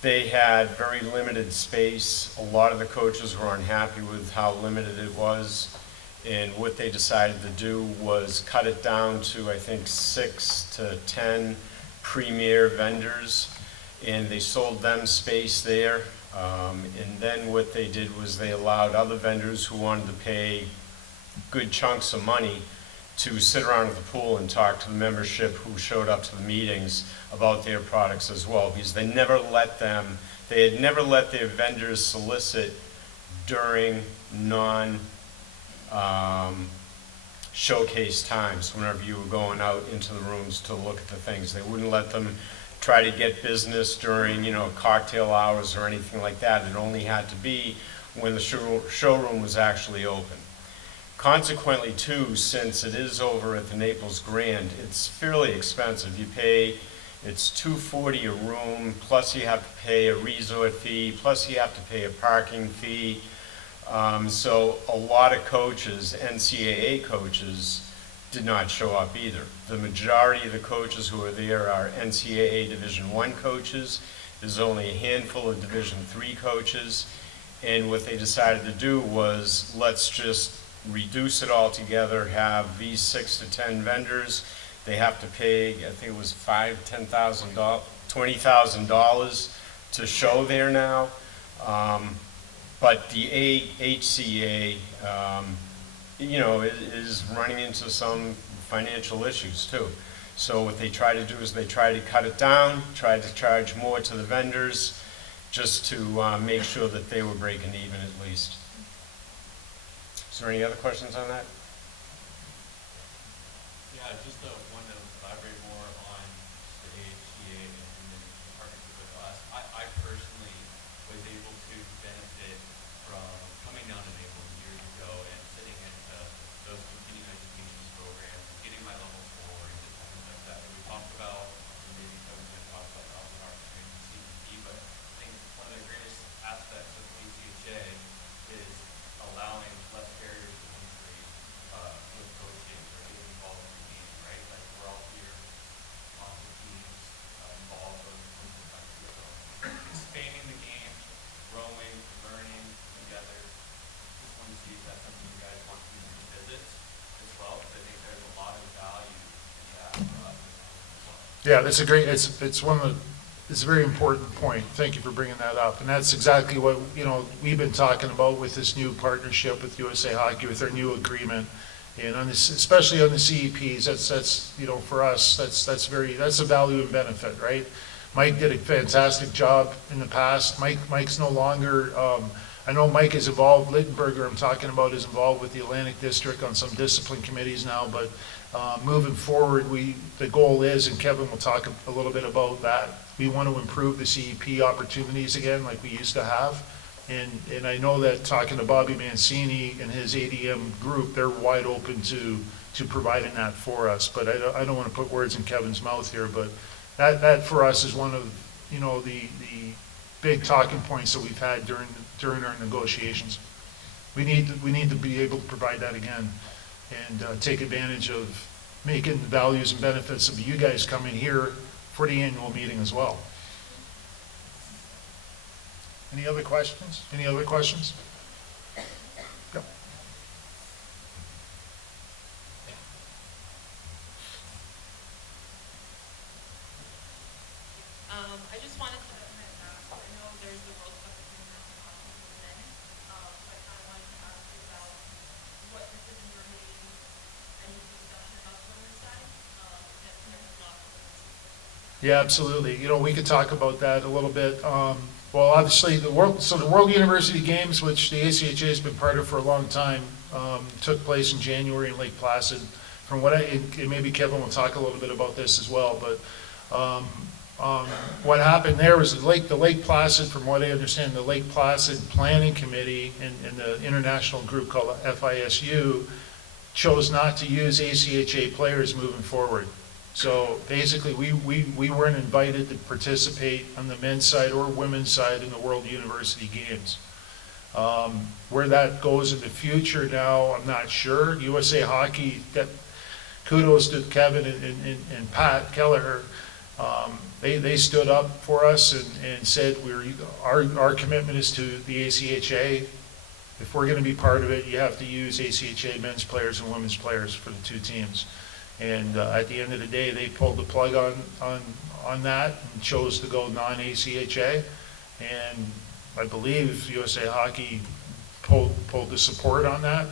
they had very limited space. A lot of the coaches were unhappy with how limited it was. And what they decided to do was cut it down to, I think, 6 to 10 premier vendors. And they sold them space there. And then what they did was they allowed other vendors who wanted to pay good chunks of money to sit around at the pool and talk to the membership who showed up to the meetings about their products as well, because they had never let their vendors solicit during showcase times whenever you were going out into the rooms to look at the things. They wouldn't let them try to get business during, you know, cocktail hours or anything like that. It only had to be when the showroom was actually open. Consequently, too, since it is over at the Naples Grand, it's fairly expensive. You pay, it's $240 a room, plus you have to pay a resort fee, plus you have to pay a parking fee. So a lot of coaches, NCAA coaches, did not show up either. The majority of the coaches who are there are NCAA Division I coaches. There's only a handful of Division III coaches. And what they decided to do was, let's just reduce it all together, have these 6 to 10 vendors. They have to pay, I think it was $5,000, $10,000, $20,000 to show there now. But the ACHA, you know, is running into some financial issues too. So what they try to do is they try to cut it down, try to charge more to the vendors, just to make sure that they were breaking even at least. Is there any other questions on that? Yeah, just want to elaborate more on the AHCA and the partnership with us. I personally was able to benefit from coming down to Naples years ago and sitting into those continuing education programs, getting my level 4 and just things like that we talked about, and maybe Kevin's going to talk about the Alpha training and CPT, but I think one of the greatest aspects of ACHA is allowing less barriers to entry with coaching or getting involved in the game, right? Like we're all here, lots of teams involved or so expanding the game, growing, learning together. Just want to see if that's something you guys want to visit as well, because I think there's a lot of value in that for us as well. Yeah, that's a great, it's one of the, it's a very important point. Thank you for bringing that up. And that's exactly what, you know, we've been talking about with this new partnership with USA Hockey, with our new agreement. And on this, especially on the CEPs, that's you know, for us, that's a value and benefit, right? Mike did a fantastic job in the past. Mike's no longer, I know Mike is involved, Littenberger I'm talking about is involved with the Atlantic District on some discipline committees now, but moving forward, the goal is, and Kevin will talk a little bit about that, we want to improve the CEP opportunities again like we used to have. And I know that talking to Bobby Mancini and his ADM group, they're wide open to providing that for us. But I don't want to put words in Kevin's mouth here, but that for us is one of, the big talking points that we've had during our negotiations. We need to be able to provide that again and take advantage of making the values and benefits of you guys coming here for the annual meeting as well. Any other questions? Any other questions? Yep. I just wanted to ask, I know there's the World Cup between men, but I kind of wanted to ask you about what decisions were made, any discussion about the women's side, if it's not. Yeah, absolutely. We could talk about that a little bit. Well, obviously, the World University Games, which the ACHA has been part of for a long time, took place in January in Lake Placid. From what and maybe Kevin will talk a little bit about this as well, but what happened there was the Lake Placid, from what I understand, the Lake Placid Planning Committee and the international group called FISU chose not to use ACHA players moving forward. So basically, we weren't invited to participate on the men's side or women's side in the World University Games. Where that goes in the future now, I'm not sure. USA Hockey, kudos to Kevin and Pat Kelleher. They stood up for us and said our commitment is to the ACHA. If we're going to be part of it, you have to use ACHA men's players and women's players for the two teams. And at the end of the day, they pulled the plug on that and chose to go non-ACHA. And I believe USA Hockey pulled the support on that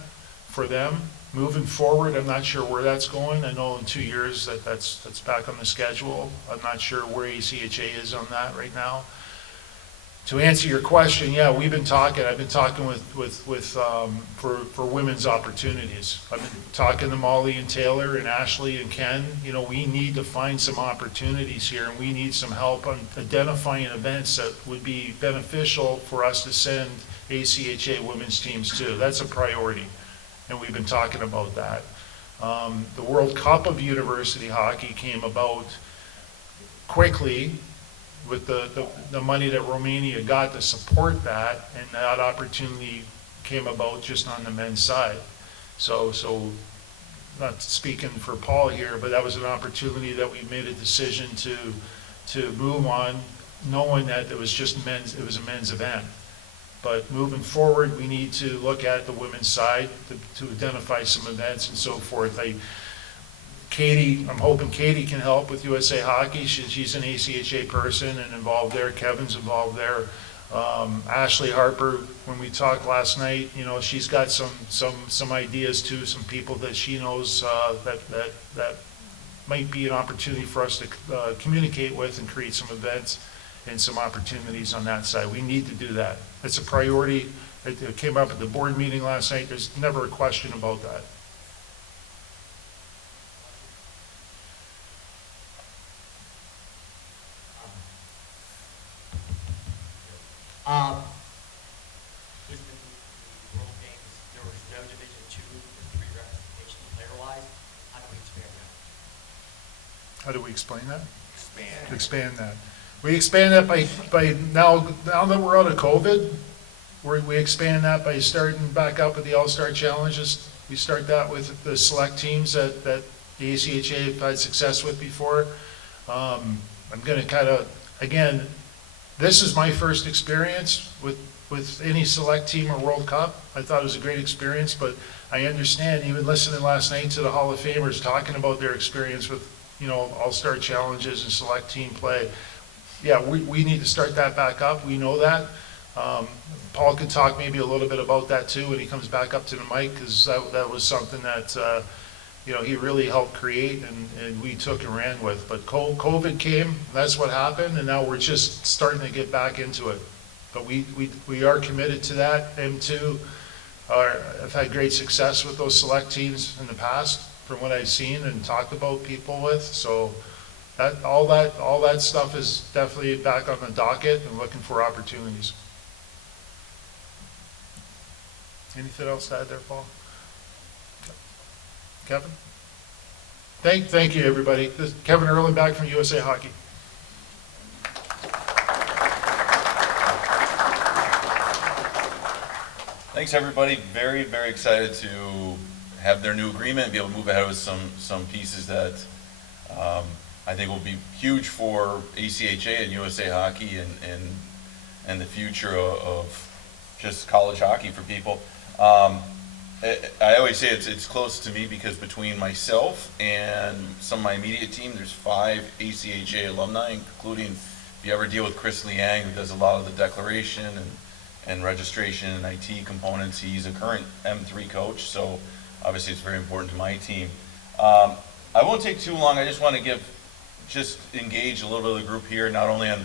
for them. Moving forward, I'm not sure where that's going. I know in 2 years that's back on the schedule. I'm not sure where ACHA is on that right now. To answer your question, yeah, we've been talking. I've been talking for women's opportunities. I've been talking to Molly and Taylor and Ashley and Ken. We need to find some opportunities here, and we need some help on identifying events that would be beneficial for us to send ACHA women's teams to. That's a priority, and we've been talking about that. The World Cup of University Hockey came about quickly with the money that Romania got to support that, and that opportunity came about just on the men's side. So not speaking for Paul here, but that was an opportunity that we made a decision to move on, knowing that it was just it was a men's event. But moving forward, we need to look at the women's side to identify some events and so forth. I'm hoping Katie can help with USA Hockey. She's an ACHA person and involved there. Kevin's involved there. Ashley Harper, when we talked last night, she's got some ideas too, some people that she knows that might be an opportunity for us to communicate with and create some events and some opportunities on that side. We need to do that. It's a priority. It came up at the board meeting last night. There's never a question about that. With the World Games, there was no Division II or III representation player-wise. How do we expand that? How do we explain that? Expand that. We expand that by now that we're out of COVID, we expand that by starting back up with the All-Star Challenges. We start that with the select teams that the ACHA have had success with before. I'm going to kind of, again, this is my first experience with any select team or World Cup. I thought it was a great experience, but I understand, even listening last night to the Hall of Famers talking about their experience with, All-Star Challenges and select team play. Yeah, we need to start that back up. We know that. Paul could talk maybe a little bit about that too when he comes back up to the mic, because that was something that he really helped create and we took and ran with. But COVID came, that's what happened, and now we're just starting to get back into it. But we are committed to that. M2 have had great success with those select teams in the past, from what I've seen and talked about people with. So all that stuff is definitely back on the docket and looking for opportunities. Anything else to add there, Paul? Kevin? Thank you, everybody. This is Kevin Erlenbach from USA Hockey. Thanks, everybody. Very, very excited to have their new agreement and be able to move ahead with some pieces that I think will be huge for ACHA and USA Hockey and the future of just college hockey for people. I always say it's close to me because between myself and some of my immediate team, there's 5 ACHA alumni, including if you ever deal with Chris Liang, who does a lot of the declaration and registration and IT components. He's a current M3 coach, so obviously it's very important to my team. I won't take too long. I just want to engage a little bit of the group here, not only on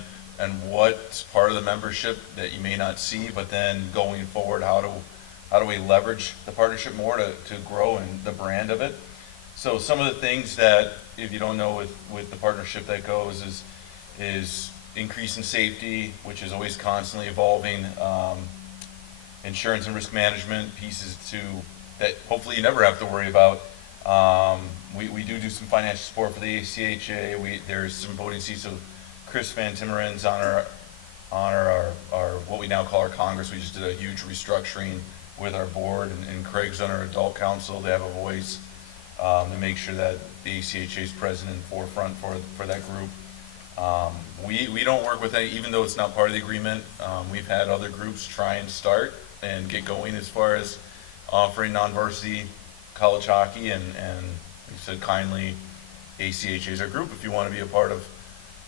what's part of the membership that you may not see, but then going forward, how do we leverage the partnership more to grow and the brand of it. So some of the things that, if you don't know with the partnership that goes is increase in safety, which is always constantly evolving, insurance and risk management pieces that hopefully you never have to worry about. We do some financial support for the ACHA. There's some voting seats, so Chris Van Timmeren's on our what we now call our Congress. We just did a huge restructuring with our board, and Craig's on our adult council. They have a voice to make sure that the ACHA is present and forefront for that group. We don't work with any, even though it's not part of the agreement. We've had other groups try and start and get going as far as offering non-varsity college hockey, and we said kindly, ACHA is our group. If you want to be a part of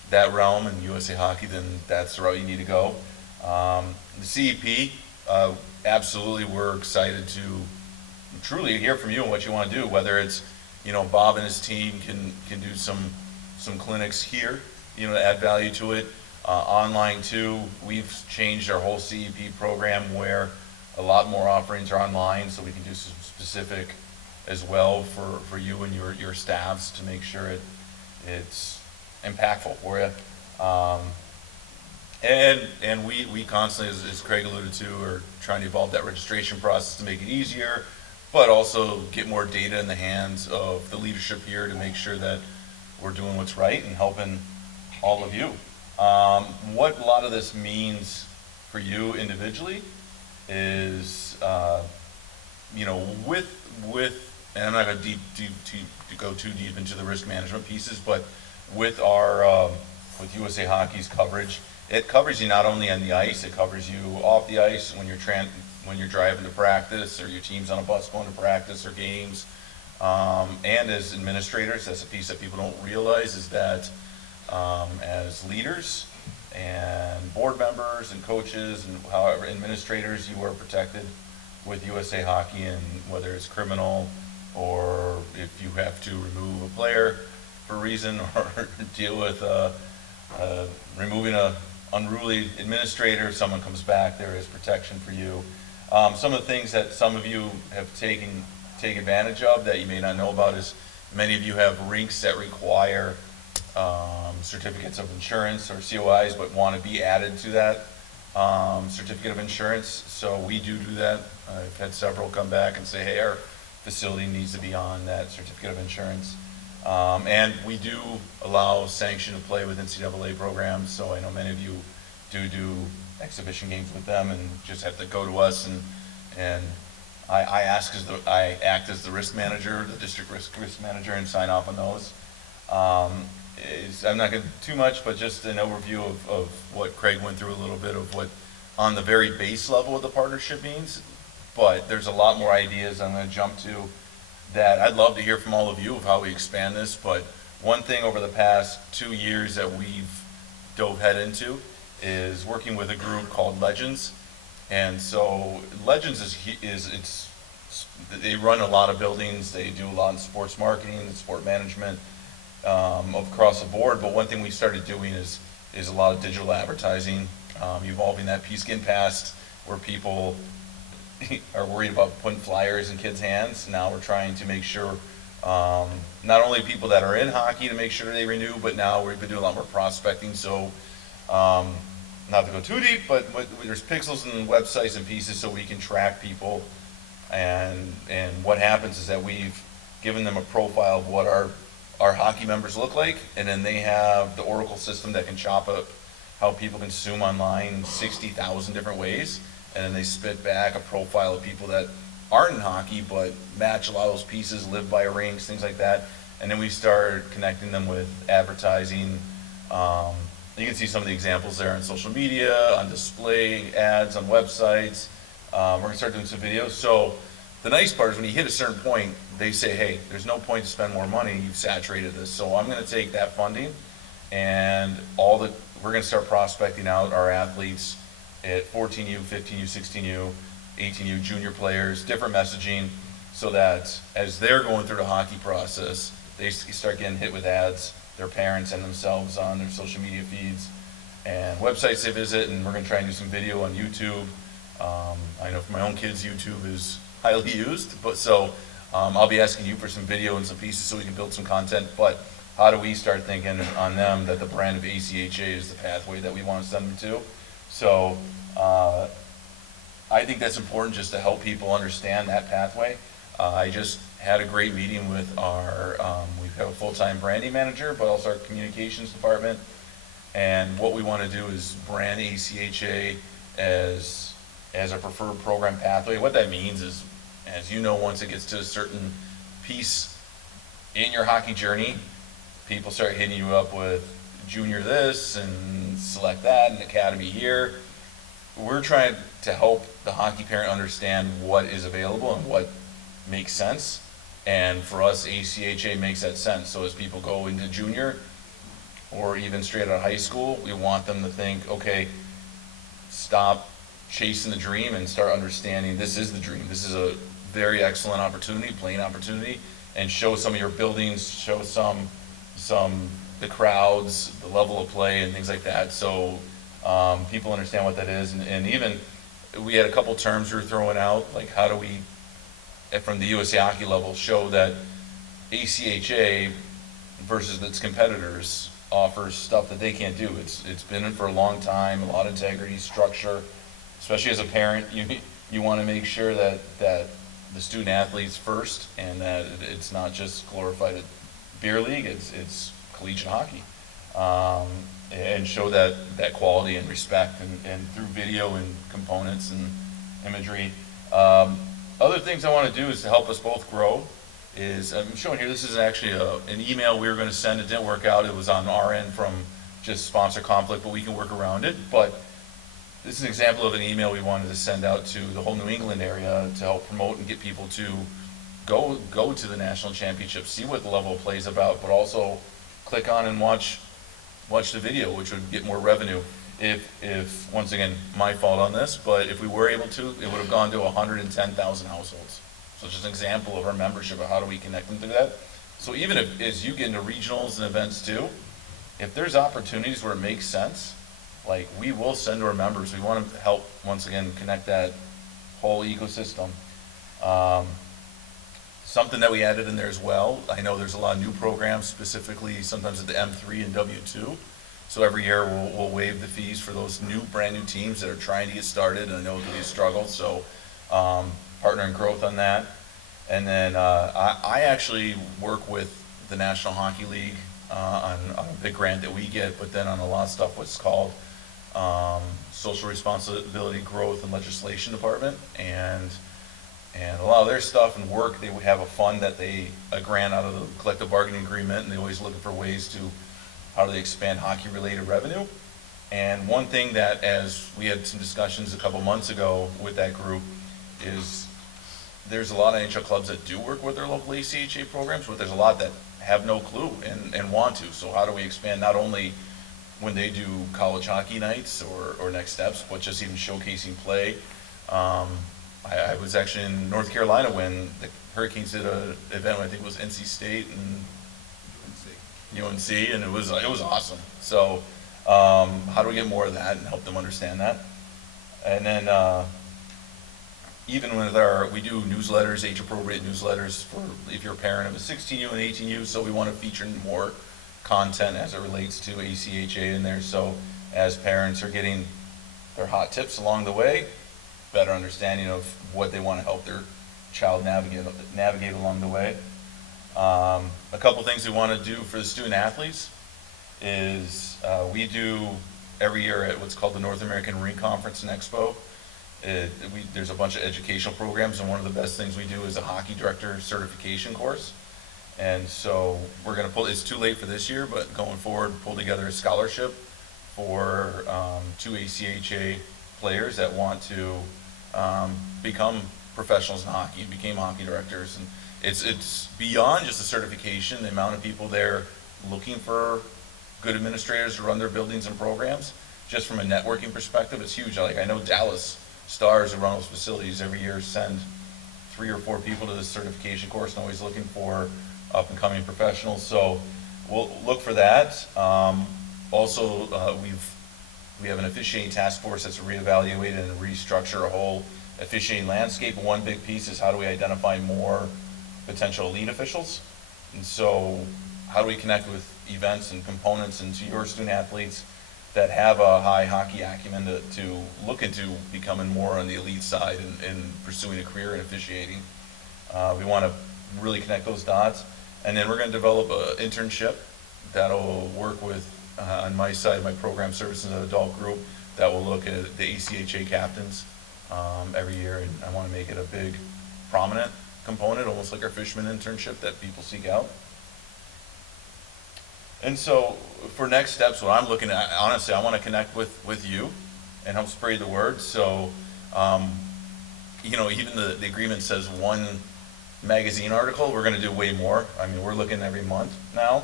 that realm and USA Hockey, then that's the route you need to go. The CEP, absolutely, we're excited to truly hear from you on what you want to do, whether it's, Bob and his team can do some clinics here, to add value to it. Online too, we've changed our whole CEP program where a lot more offerings are online, so we can do some specific as well for you and your staffs to make sure it's impactful for you. And we constantly, as Craig alluded to, are trying to evolve that registration process to make it easier, but also get more data in the hands of the leadership here to make sure that we're doing what's right and helping all of you. What a lot of this means for you individually is, with and I'm not going to go too deep into the risk management pieces, but with with USA Hockey's coverage, it covers you not only on the ice, it covers you off the ice when you're driving to practice, or your team's on a bus going to practice or games. And as administrators, that's a piece that people don't realize, is that as leaders and board members and coaches and however administrators, you are protected with USA Hockey, and whether it's criminal or if you have to remove a player for a reason or deal with removing a unruly administrator, if someone comes back, there is protection for you. Some of the things that some of you have take advantage of that you may not know about is many of you have rinks that require certificates of insurance or COIs, but want to be added to that certificate of insurance. So we do that. I've had several come back and say, hey, our facility needs to be on that certificate of insurance. And we do allow sanction to play with NCAA programs, so I know many of you do exhibition games with them and just have to go to us, and I act as the risk manager, the district risk manager, and sign off on those. I'm not going to too much, but just an overview of what Craig went through, a little bit of what on the very base level of the partnership means, but there's a lot more ideas I'm going to jump to that I'd love to hear from all of you of how we expand this. But one thing over the past 2 years that we've dove head into is working with a group called Legends. And so Legends is they run a lot of buildings, they do a lot in sports marketing and sport management, across the board. But one thing we started doing is a lot of digital advertising, evolving that piece, getting past where people are worried about putting flyers in kids' hands. Now we're trying to make sure, not only people that are in hockey to make sure they renew, but now we've been doing a lot more prospecting. So, not to go too deep, but there's pixels and websites and pieces so we can track people. And what happens is that we've given them a profile of what our hockey members look like, and then they have the Oracle system that can chop up how people consume online in 60,000 different ways, and then they spit back a profile of people that aren't in hockey but match a lot of those pieces, live by rinks, things like that, and then we start connecting them with advertising. You can see some of the examples there on social media, on display, ads on websites. We're gonna start doing some videos. So the nice part is when you hit a certain point, they say, hey, there's no point to spend more money, you've saturated this. So I'm gonna take that funding and we're gonna start prospecting out our athletes at 14U, 15U, 16U, 18U, junior players, different messaging, so that as they're going through the hockey process, they start getting hit with ads, their parents and themselves on their social media feeds and websites they visit, and we're gonna try and do some video on YouTube. I know for my own kids, YouTube is highly used, but so I'll be asking you for some video and some pieces so we can build some content. But how do we start thinking on them that the brand of ACHA is the pathway that we want to send them to? So I think that's important just to help people understand that pathway. I just had a great meeting with we have a full-time branding manager, but also our communications department. And what we want to do is brand ACHA as a preferred program pathway. What that means is, as you know, once it gets to a certain piece in your hockey journey, people start hitting you up with junior this and select that and academy here. We're trying to help the hockey parent understand what is available and what makes sense. And for us, ACHA makes that sense. So as people go into junior or even straight out of high school, we want them to think, okay, stop chasing the dream and start understanding this is the dream. This is a very excellent opportunity, playing opportunity, and show some of your buildings, show some the crowds, the level of play and things like that. So people understand what that is. And even we had a couple terms we were throwing out, like how do we, from the USA Hockey level, show that ACHA versus its competitors offers stuff that they can't do. It's been in for a long time, a lot of integrity, structure. Especially as a parent, you want to make sure that the student athlete's first, and that it's not just glorified beer league. It's collegiate hockey, and show that quality and respect, and through video and components and imagery. Other things I want to do is to help us both grow. I'm showing here. This is actually an email we were going to send. It didn't work out. It was on our end from just sponsor conflict, but we can work around it. But this is an example of an email we wanted to send out to the whole New England area to help promote and get people to go to the national championship, see what the level of play is about, but also click on and watch the video, which would get more revenue. If once again, my fault on this, but if we were able to, it would have gone to 110,000 households. So just an example of our membership of how do we connect them to that. So even as you get into regionals and events too, if there's opportunities where it makes sense, like we will send to our members. We want to help, once again, connect that whole ecosystem. Something that we added in there as well, I know there's a lot of new programs, specifically sometimes at the M3 and W2. So every year we'll waive the fees for those brand new teams that are trying to get started, and I know it can be a struggle, so partner in growth on that. And then I actually work with the National Hockey League on a big grant that we get, but then on a lot of stuff what's called Social Responsibility Growth and Legislation Department, and a lot of their stuff and work, they would have a fund that a grant out of the collective bargaining agreement, and they're always looking for ways to how do they expand hockey-related revenue. And one thing that, as we had some discussions a couple months ago with that group, is there's a lot of NHL clubs that do work with their local ACHA programs, but there's a lot that have no clue and want to. So how do we expand not only when they do college hockey nights or next steps, but just even showcasing play. I was actually in North Carolina when the Hurricanes did a event, I think it was NC State and UNC, and it was awesome. So, how do we get more of that and help them understand that? And then, even with we do newsletters, age-appropriate newsletters for if you're a parent of a 16U and 18U, so we want to feature more content as it relates to ACHA in there, so as parents are getting their hot tips along the way, better understanding of what they want to help their child navigate along the way. A couple things we want to do for the student athletes is we do every year at what's called the North American Marine Conference and Expo. There's a bunch of educational programs, and one of the best things we do is a hockey director certification course. And so we're going to it's too late for this year, but going forward, pull together a scholarship for 2 ACHA players that want to become professionals in hockey and became hockey directors. And it's beyond just a certification. The amount of people there looking for good administrators to run their buildings and programs, just from a networking perspective, it's huge. Like I know Dallas Stars who run those facilities every year send 3 or 4 people to this certification course and always looking for up and coming professionals. So we'll look for that. Also, we have an officiating task force that's reevaluated and restructure a whole officiating landscape. And one big piece is how do we identify more potential elite officials? And so how do we connect with events and components into your student athletes that have a high hockey acumen to look into becoming more on the elite side and pursuing a career in officiating. We want to really connect those dots. And then we're going to develop an internship that'll work with, on my side, my program services and adult group, that will look at the ACHA captains every year. And I want to make it a big, prominent component, almost like our fisherman internship that people seek out. And so for next steps, what I'm looking at, honestly, I want to connect with you and help spread the word. So, even the agreement says 1 magazine article. We're going to do way more. I mean, we're looking every month now.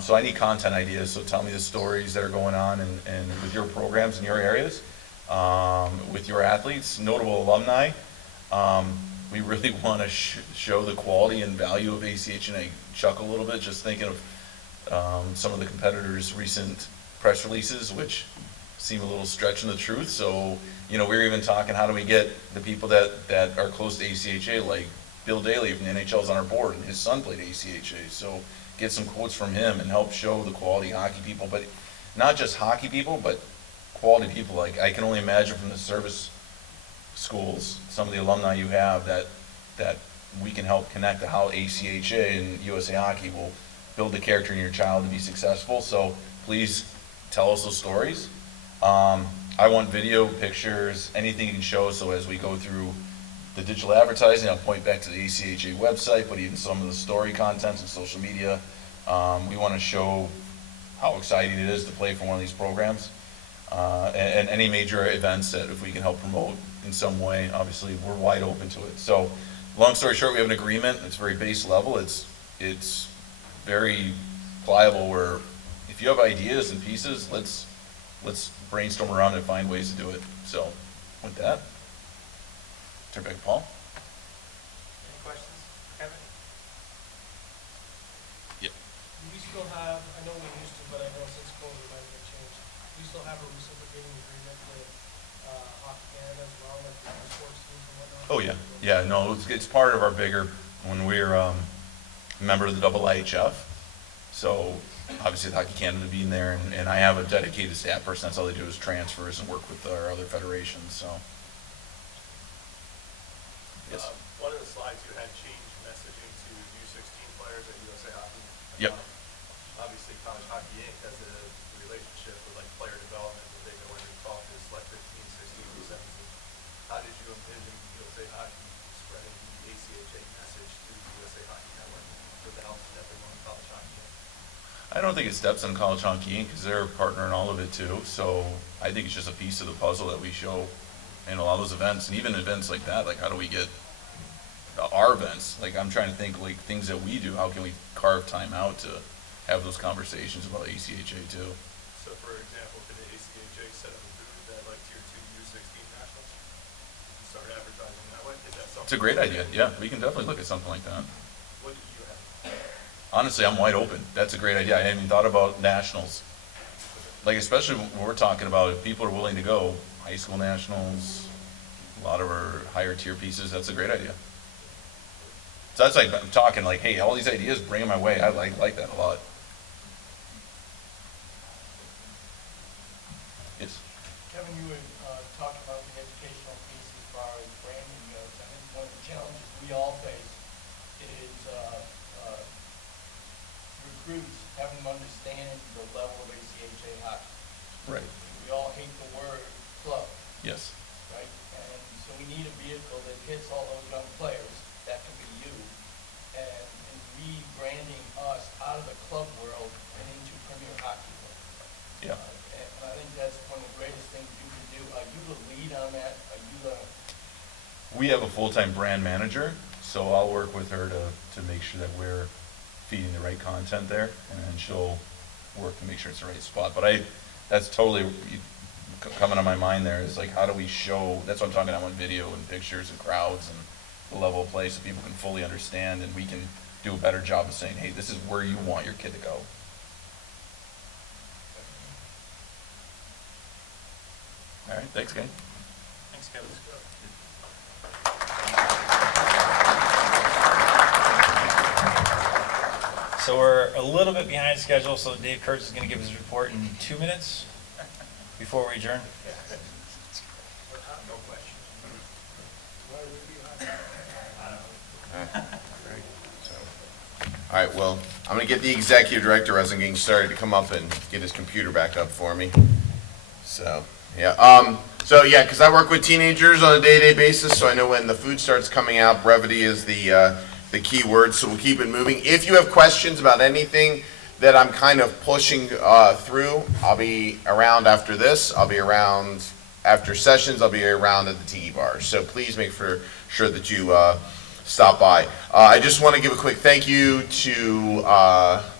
So I need content ideas. So tell me the stories that are going on and with your programs in your areas, with your athletes, notable alumni. We really want to show the quality and value of ACH, and I chuckle a little bit just thinking of some of the competitors' recent press releases, which seem a little stretching the truth. So, we're even talking, how do we get the people that are close to ACHA, like Bill Daly from the NHL is on our board, and his son played ACHA. So get some quotes from him and help show the quality hockey people, but not just hockey people, but quality people. Like I can only imagine from the service schools, some of the alumni you have that we can help connect to how ACHA and USA Hockey will build the character in your child to be successful. So please tell us those stories. I want video, pictures, anything you can show. So as we go through the digital advertising, I'll point back to the ACHA website, but even some of the story contents and social media. We want to show how exciting it is to play for one of these programs. And any major events that if we can help promote in some way, obviously we're wide open to it. So long story short, we have an agreement. It's very base level. It's very pliable, where if you have ideas and pieces, let's brainstorm around and find ways to do it. So with that, turn back to Paul. Any questions, Kevin? Yep. Do we still have, I know we used to, but I know since COVID it might have changed, do we still have a reciprocating agreement with Hockey Canada as well, like the sports teams and whatnot? Oh yeah, yeah. No, it's part of our bigger, when we're a member of the IHF. So obviously the Hockey Canada being there, and I have a dedicated staff person. That's all they do is transfers and work with our other federations. So. Yes. One of the slides you had changed messaging to U16 players at USA Hockey. Yep. Obviously, College Hockey Inc. has a relationship with like player development, where they go in and talk to select 15, 16, 17. How did you envision USA Hockey spreading the ACHA message to the USA Hockey Network with the help stepping on College Hockey Inc.? I don't think it steps on College Hockey Inc. because they're a partner in all of it too. So I think it's just a piece of the puzzle that we show in a lot of those events, and even events like that. Like, how do we get our events? Like, I'm trying to think like things that we do. How can we carve time out to have those conversations about ACHA too? So, for example, could the ACHA set up a booth at like Tier 2 U16 nationals and start advertising It's a great idea, yeah, we can definitely look at something like that. What did you have? Honestly, I'm wide open. That's a great idea. I hadn't even thought about nationals. Like, especially when we're talking about if people are willing to go, high school nationals, a lot of our higher tier pieces, that's a great idea. So that's like, I'm talking like, hey, all these ideas, bring them my way. I like that a lot. Yes? Kevin, you were talking about the educational piece as far as branding goes. I think one of the challenges we all face is recruits having to understand the level of ACHA hockey. Right. We all hate the word club, Yes. right? And so we need a vehicle that hits all those young players. That can be you. And rebranding us out of the club world and into Premier Hockey World. Yeah. And I think that's one of the greatest things you can do. Are you the lead on that? Are you the... We have a full-time brand manager, so I'll work with her to make sure that we're feeding the right content there, and then she'll work to make sure it's the right spot. But that's totally coming on my mind there is like, how do we show, that's what I'm talking about on video and pictures and crowds and the level of play so people can fully understand and we can do a better job of saying, hey, this is where you want your kid to go. All right, thanks, gang. Thanks, Kevin. So we're a little bit behind schedule, so Dave Kurtz is going to give his report in 2 minutes before we adjourn. No question. All right, well, I'm going to get the executive director, as I'm getting started, to come up and get his computer back up for me. So, yeah. Because I work with teenagers on a day-to-day basis, so I know when the food starts coming out, brevity is the key word, so we'll keep it moving. If you have questions about anything that I'm kind of pushing through, I'll be around after this. I'll be around after sessions. I'll be around at the tiki bar. So please make sure that you stop by. I just want to give a quick thank you to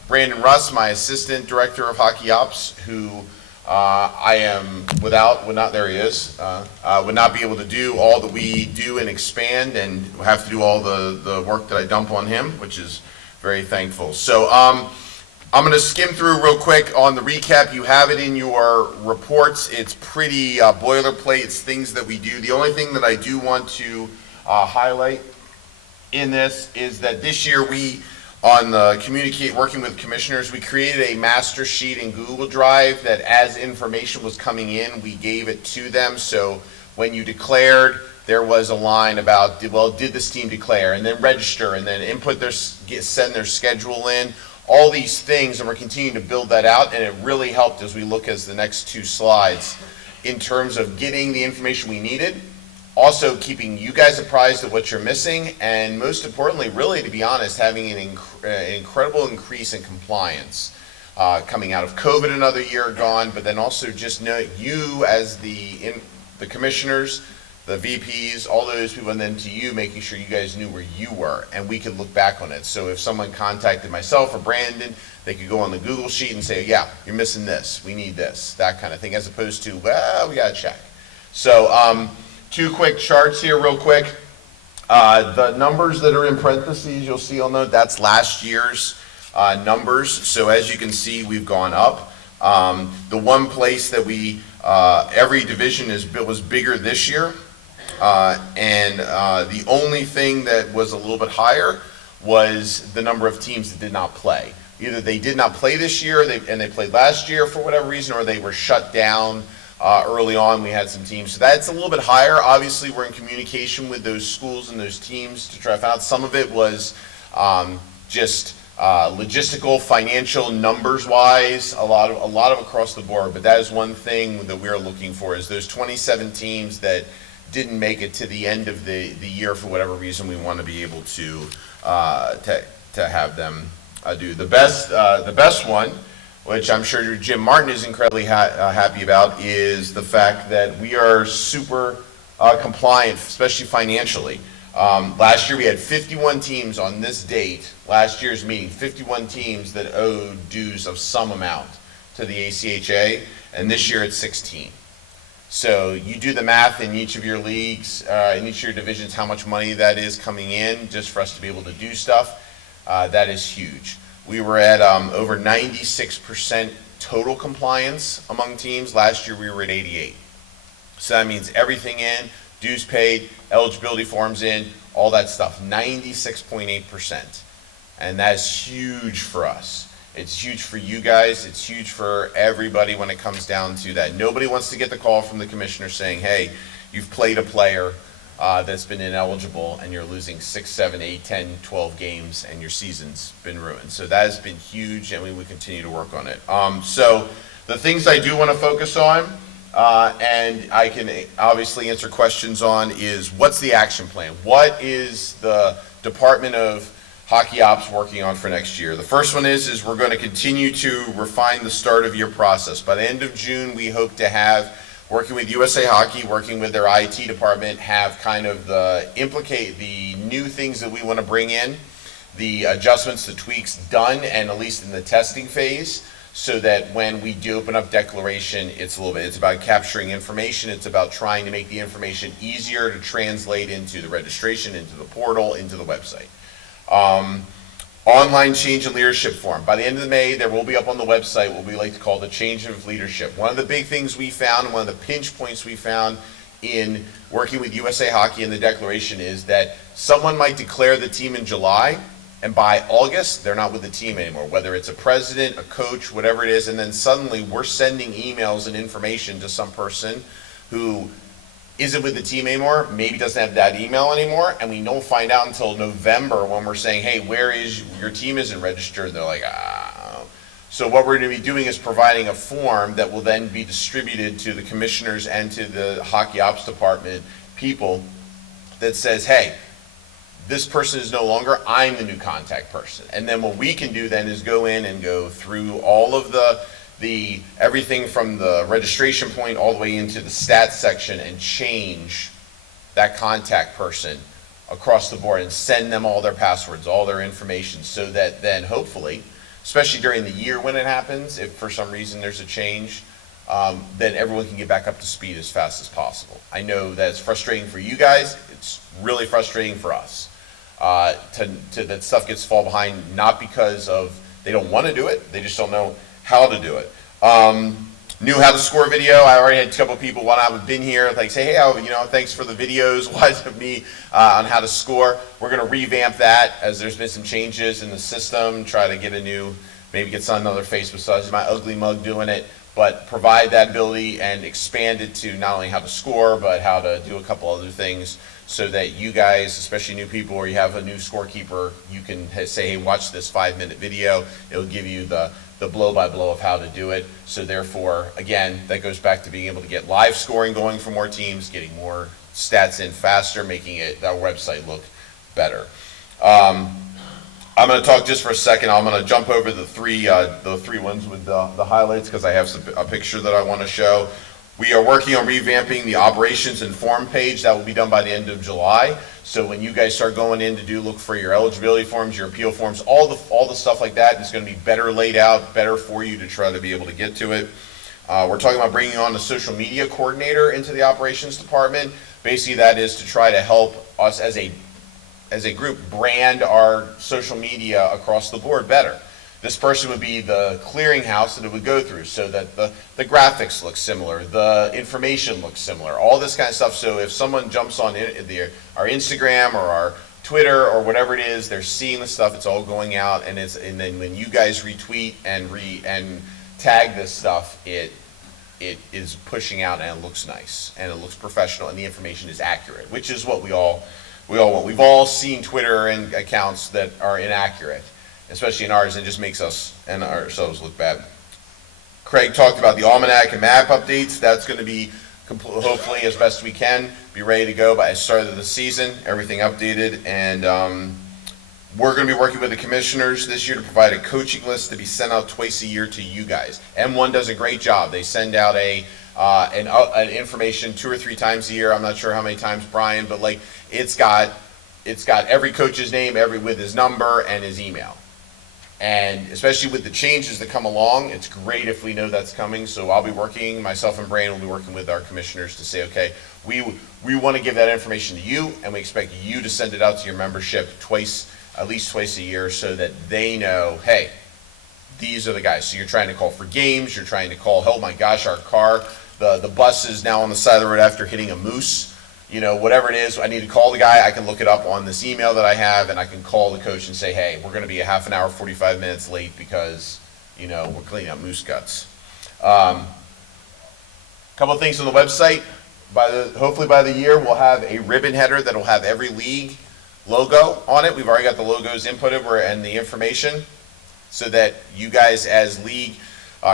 Brandon Russ, my assistant director of hockey ops, who I am would not be able to do all that we do and expand and have to do all the work that I dump on him, which is very thankful. So I'm going to skim through real quick on the recap. You have it in your reports. It's pretty boilerplate. It's things that we do. The only thing that I do want to highlight in this is that this year on the working with commissioners, we created a master sheet in Google Drive that as information was coming in, we gave it to them. So when you declared, there was a line about, did this team declare? And then register, and then send their schedule in. All these things, and we're continuing to build that out, and it really helped as we look at the next 2 slides in terms of getting the information we needed, also keeping you guys apprised of what you're missing, and most importantly, really, to be honest, having an incredible increase in compliance coming out of COVID another year gone, but then also just know you as the commissioners, the VPs, all those people, and then to you, making sure you guys knew where you were, and we could look back on it. So if someone contacted myself or Brandon, they could go on the Google sheet and say, yeah, you're missing this, we need this, that kind of thing, as opposed to, well, we gotta check. So 2 quick charts here real quick. The numbers that are in parentheses, you'll see on note, that's last year's numbers. So as you can see, we've gone up. The one place that every division was bigger this year, and the only thing that was a little bit higher was the number of teams that did not play. Either they did not play this year and they played last year for whatever reason, or they were shut down early on. We had some teams. So that's a little bit higher. Obviously, we're in communication with those schools and those teams to try to find out. Some of it was just logistical, financial, numbers-wise, a lot of across the board. But that is one thing that we're looking for, is those 27 teams that didn't make it to the end of the year for whatever reason. We want to be able to have them do the best one, which I'm sure Jim Martin is incredibly happy about, is the fact that we are super compliant, especially financially. Last year we had 51 teams on this date, last year's meeting, 51 teams that owed dues of some amount to the ACHA, and this year it's 16. So you do the math in each of your leagues, in each of your divisions, how much money that is coming in just for us to be able to do stuff. That is huge. We were at over 96% total compliance among teams. Last year we were at 88. So that means everything in, dues paid, eligibility forms in, all that stuff, 96.8%. And that's huge for us. It's huge for you guys. It's huge for everybody when it comes down to that. Nobody wants to get the call from the commissioner saying, hey, you've played a player that's been ineligible and you're losing 6, 7, 8, 10, 12 games and your season's been ruined. So that has been huge and we will continue to work on it. So the things I do want to focus on and I can obviously answer questions on is what's the action plan? What is the Department of Hockey Ops working on for next year? The first one is we're going to continue to refine the start of year process. By the end of June, we hope to have, working with USA Hockey, working with their IT department, have kind of implicate the new things that we want to bring in, the adjustments, the tweaks done, and at least in the testing phase, so that when we do open up declaration, it's about capturing information. It's about trying to make the information easier to translate into the registration, into the portal, into the website. Online change in leadership form. By the end of May, there will be up on the website what we like to call the change of leadership. One of the big things we found, and one of the pinch points we found in working with USA Hockey in the declaration is that someone might declare the team in July, and by August, they're not with the team anymore, whether it's a president, a coach, whatever it is, and then suddenly we're sending emails and information to some person who isn't with the team anymore, maybe doesn't have that email anymore, and we don't find out until November when we're saying, hey, where is your team isn't registered? And they're like, ah. So what we're going to be doing is providing a form that will then be distributed to the commissioners and to the hockey ops department people that says, hey, this person is no longer, I'm the new contact person. And then what we can do then is go in and go through all of the everything from the registration point all the way into the stats section and change that contact person across the board and send them all their passwords, all their information, so that then hopefully, especially during the year when it happens, if for some reason there's a change, then everyone can get back up to speed as fast as possible. I know that it's frustrating for you guys. It's really frustrating for us that stuff gets fall behind, not because of they don't want to do it, they just don't know how to do it. Knew how to score video. I already had a couple of people while I've been here like say, hey, thanks for the videos of me on how to score. We're going to revamp that as there's been some changes in the system, try to get maybe get another face besides my ugly mug doing it, but provide that ability and expand it to not only how to score, but how to do a couple other things so that you guys, especially new people, or you have a new scorekeeper, you can say, hey, watch this 5-minute video. It'll give you the blow-by-blow of how to do it. So therefore, again, that goes back to being able to get live scoring going for more teams, getting more stats in faster, making our website look better. I'm going to talk just for a second. I'm going to jump over the three ones with the highlights because I have a picture that I want to show. We are working on revamping the operations and form page. That will be done by the end of July. So when you guys start going in to look for your eligibility forms, your appeal forms, all the stuff like that is going to be better laid out, better for you to try to be able to get to it. We're talking about bringing on a social media coordinator into the operations department. Basically, that is to try to help us as a group brand our social media across the board better. This person would be the clearinghouse that it would go through so that the graphics look similar, the information looks similar, all this kind of stuff. So if someone jumps on our Instagram or our Twitter or whatever it is, they're seeing the stuff, it's all going out, and then when you guys retweet and tag this stuff, it is pushing out and it looks nice and it looks professional and the information is accurate, which is what we all want. We've all seen Twitter and accounts that are inaccurate, especially in ours, and it just makes us and ourselves look bad. Craig talked about the almanac and map updates. That's going to be hopefully as best we can be ready to go by the start of the season, everything updated, and we're going to be working with the commissioners this year to provide a coaching list to be sent out twice a year to you guys. M1 does a great job. They send out an information 2 or 3 times a year. I'm not sure how many times, Brian, but it's got every coach's name, with his number and his email. And especially with the changes that come along, it's great if we know that's coming. So I'll be working, myself and Brian will be working with our commissioners to say, okay, we want to give that information to you, and we expect you to send it out to your membership at least twice a year, so that they know, hey, these are the guys. So you're trying to call for games, you're trying to call, oh my gosh, our car, the bus is now on the side of the road after hitting a moose. You know, whatever it is, I need to call the guy, I can look it up on this email that I have, and I can call the coach and say, hey, we're gonna be a half an hour, 45 minutes late because, you know, we're cleaning up moose guts. Couple of things on the website. Hopefully by the year, we'll have a ribbon header that'll have every league logo on it. We've already got the logos inputted and the information, so that you guys as league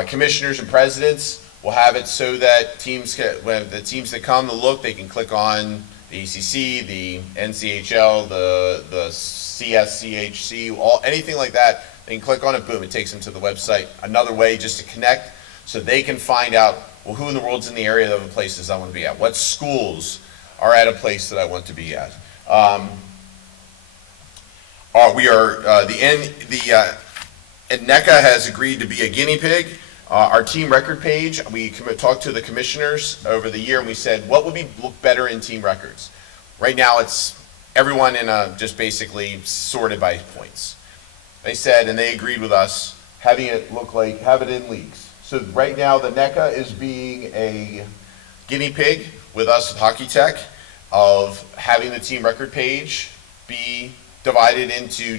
commissioners and presidents will have it, so that when the teams that come to look, they can click on the ACC, the NCHL, the CSCHC, anything like that. They can click on it, boom, it takes them to the website. Another way just to connect, so they can find out, well, who in the world's in the area of the places I want to be at? What schools are at a place that I want to be at? NECA has agreed to be a guinea pig. Our team record page, we talked to the commissioners over the year, and we said, what would look better in team records? Right now, it's everyone just basically sorted by points. They said, and they agreed with us, have it in leagues. So right now, the NECA is being a guinea pig with us at Hockey Tech of having the team record page be divided into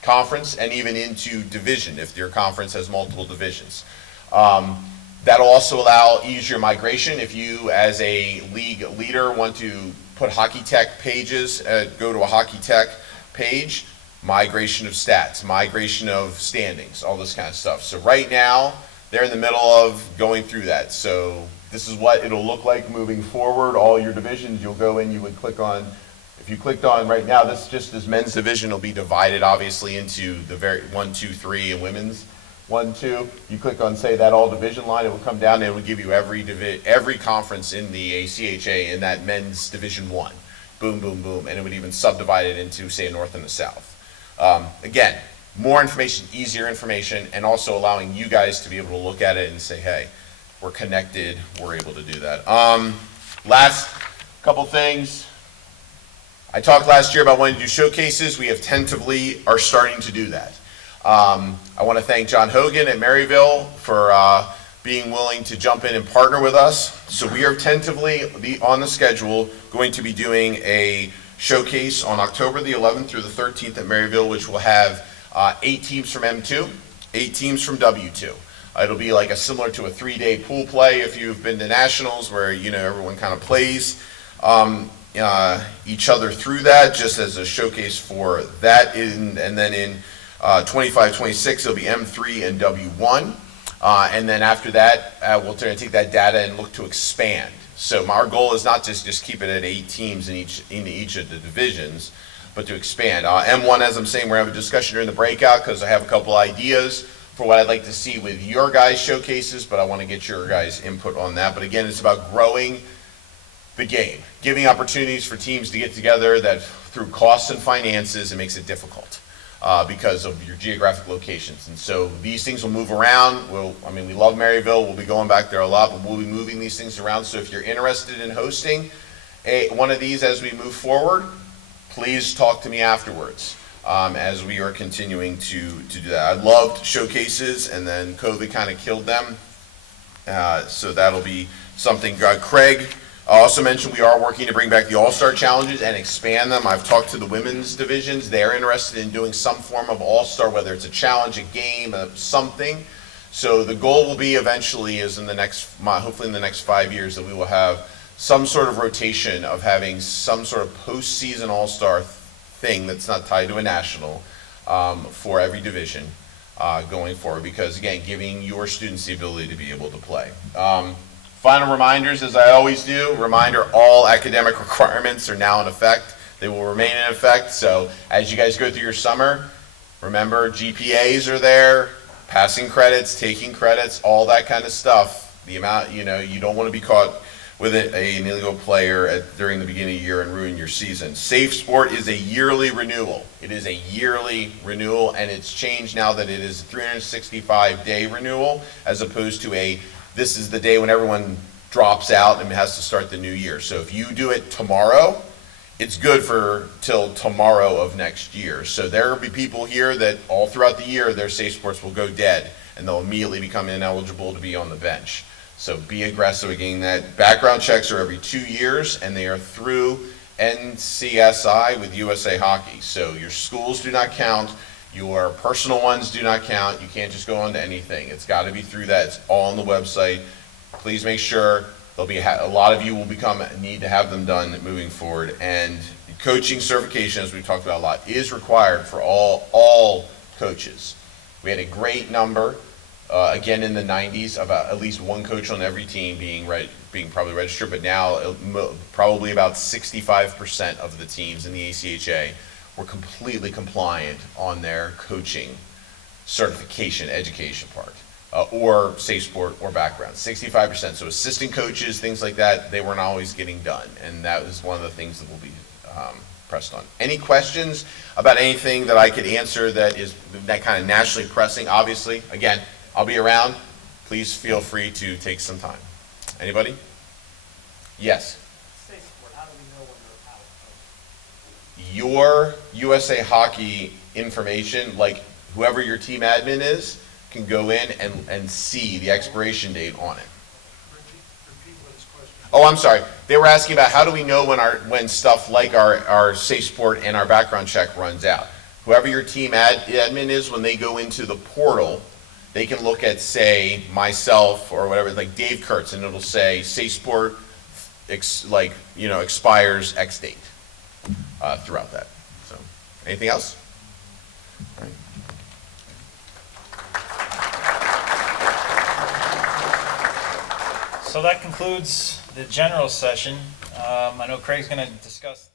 conference and even into division if your conference has multiple divisions. That'll also allow easier migration. If you as a league leader want to put Hockey Tech pages, go to a Hockey Tech page, migration of stats, migration of standings, all this kind of stuff. So right now, they're in the middle of going through that. So this is what it'll look like moving forward. All your divisions, you'll go in, you would click on, if you clicked on right now, this men's division will be divided obviously into the 1, 2, 3 and women's 1, 2. You click on, say, that all division line, it will come down and it will give you every conference in the ACHA in that men's division 1. Boom, boom, boom. And it would even subdivide it into, say, a north and a south. Again, more information, easier information, and also allowing you guys to be able to look at it and say, hey, we're connected, we're able to do that. Last couple things. I talked last year about wanting to do showcases. We have tentatively are starting to do that. I want to thank John Hogan at Maryville for being willing to jump in and partner with us. So we are tentatively on the schedule going to be doing a showcase on October the 11th through the 13th at Maryville, which will have 8 teams from M2, 8 teams from W2. It'll be like similar to a 3-day pool play if you've been to nationals, where everyone kind of plays each other through that, just as a showcase for that. And then in 25-26, it'll be M3 and W1. And then after that, we'll try to take that data and look to expand. So our goal is not just keep it at 8 teams in each of the divisions, but to expand. M1, as I'm saying, we're having a discussion during the breakout because I have a couple ideas for what I'd like to see with your guys' showcases, but I want to get your guys' input on that. But again, it's about growing the game, giving opportunities for teams to get together that through costs and finances, it makes it difficult because of your geographic locations. And so these things will move around. We love Maryville. We'll be going back there a lot, but we'll be moving these things around. So if you're interested in hosting one of these as we move forward, please talk to me afterwards as we are continuing to do that. I loved showcases, and then COVID kind of killed them. So that'll be something. Craig also mentioned we are working to bring back the All-Star Challenges and expand them. I've talked to the women's divisions. They're interested in doing some form of All-Star, whether it's a challenge, a game, something. So the goal will be eventually is hopefully in the next 5 years, that we will have some sort of rotation of having some sort of postseason All-Star thing that's not tied to a national for every division going forward. Because again, giving your students the ability to be able to play. Final reminders, as I always do. Reminder, all academic requirements are now in effect. They will remain in effect. So as you guys go through your summer, remember GPAs are there, passing credits, taking credits, all that kind of stuff. The amount, you don't want to be caught with an illegal player during the beginning of the year and ruin your season. Safe Sport is a yearly renewal. It is a yearly renewal, and it's changed now that it is a 365-day renewal as opposed to this is the day when everyone drops out and has to start the new year. So if you do it tomorrow, it's good for till tomorrow of next year. So there will be people here that all throughout the year, their Safe Sports will go dead, and they'll immediately become ineligible to be on the bench. So be aggressive at getting that. Background checks are every 2 years, and they are through NCSI with USA Hockey. So your schools do not count. Your personal ones do not count. You can't just go on to anything. It's got to be through that. It's all on the website. Please make sure. There'll be a lot of you will need to have them done moving forward. And coaching certification, as we've talked about a lot, is required for all coaches. We had a great number, again in the 90s, about at least one coach on every team being probably registered, but now probably about 65% of the teams in the ACHA were completely compliant on their coaching certification education part. Or Safe Sport or background, 65%. So assistant coaches, things like that, they weren't always getting done. And that was one of the things that will be pressed on. Any questions about anything that I could answer that is that kind of nationally pressing? Obviously, again, I'll be around. Please feel free to take some time. Anybody? Yes? Safe Sport, how do we know when they're out of coach? Your USA Hockey information, like whoever your team admin is, can go in and see the expiration date on it. Oh, I'm sorry. They were asking about how do we know when stuff like our Safe Sport and our background check runs out. Whoever your team admin is, when they go into the portal, they can look at, say, myself or whatever, like Dave Kurtz, and it'll say Safe Sport expires X date throughout that. So, anything else? All right. So that concludes the general session. I know Craig's going to discuss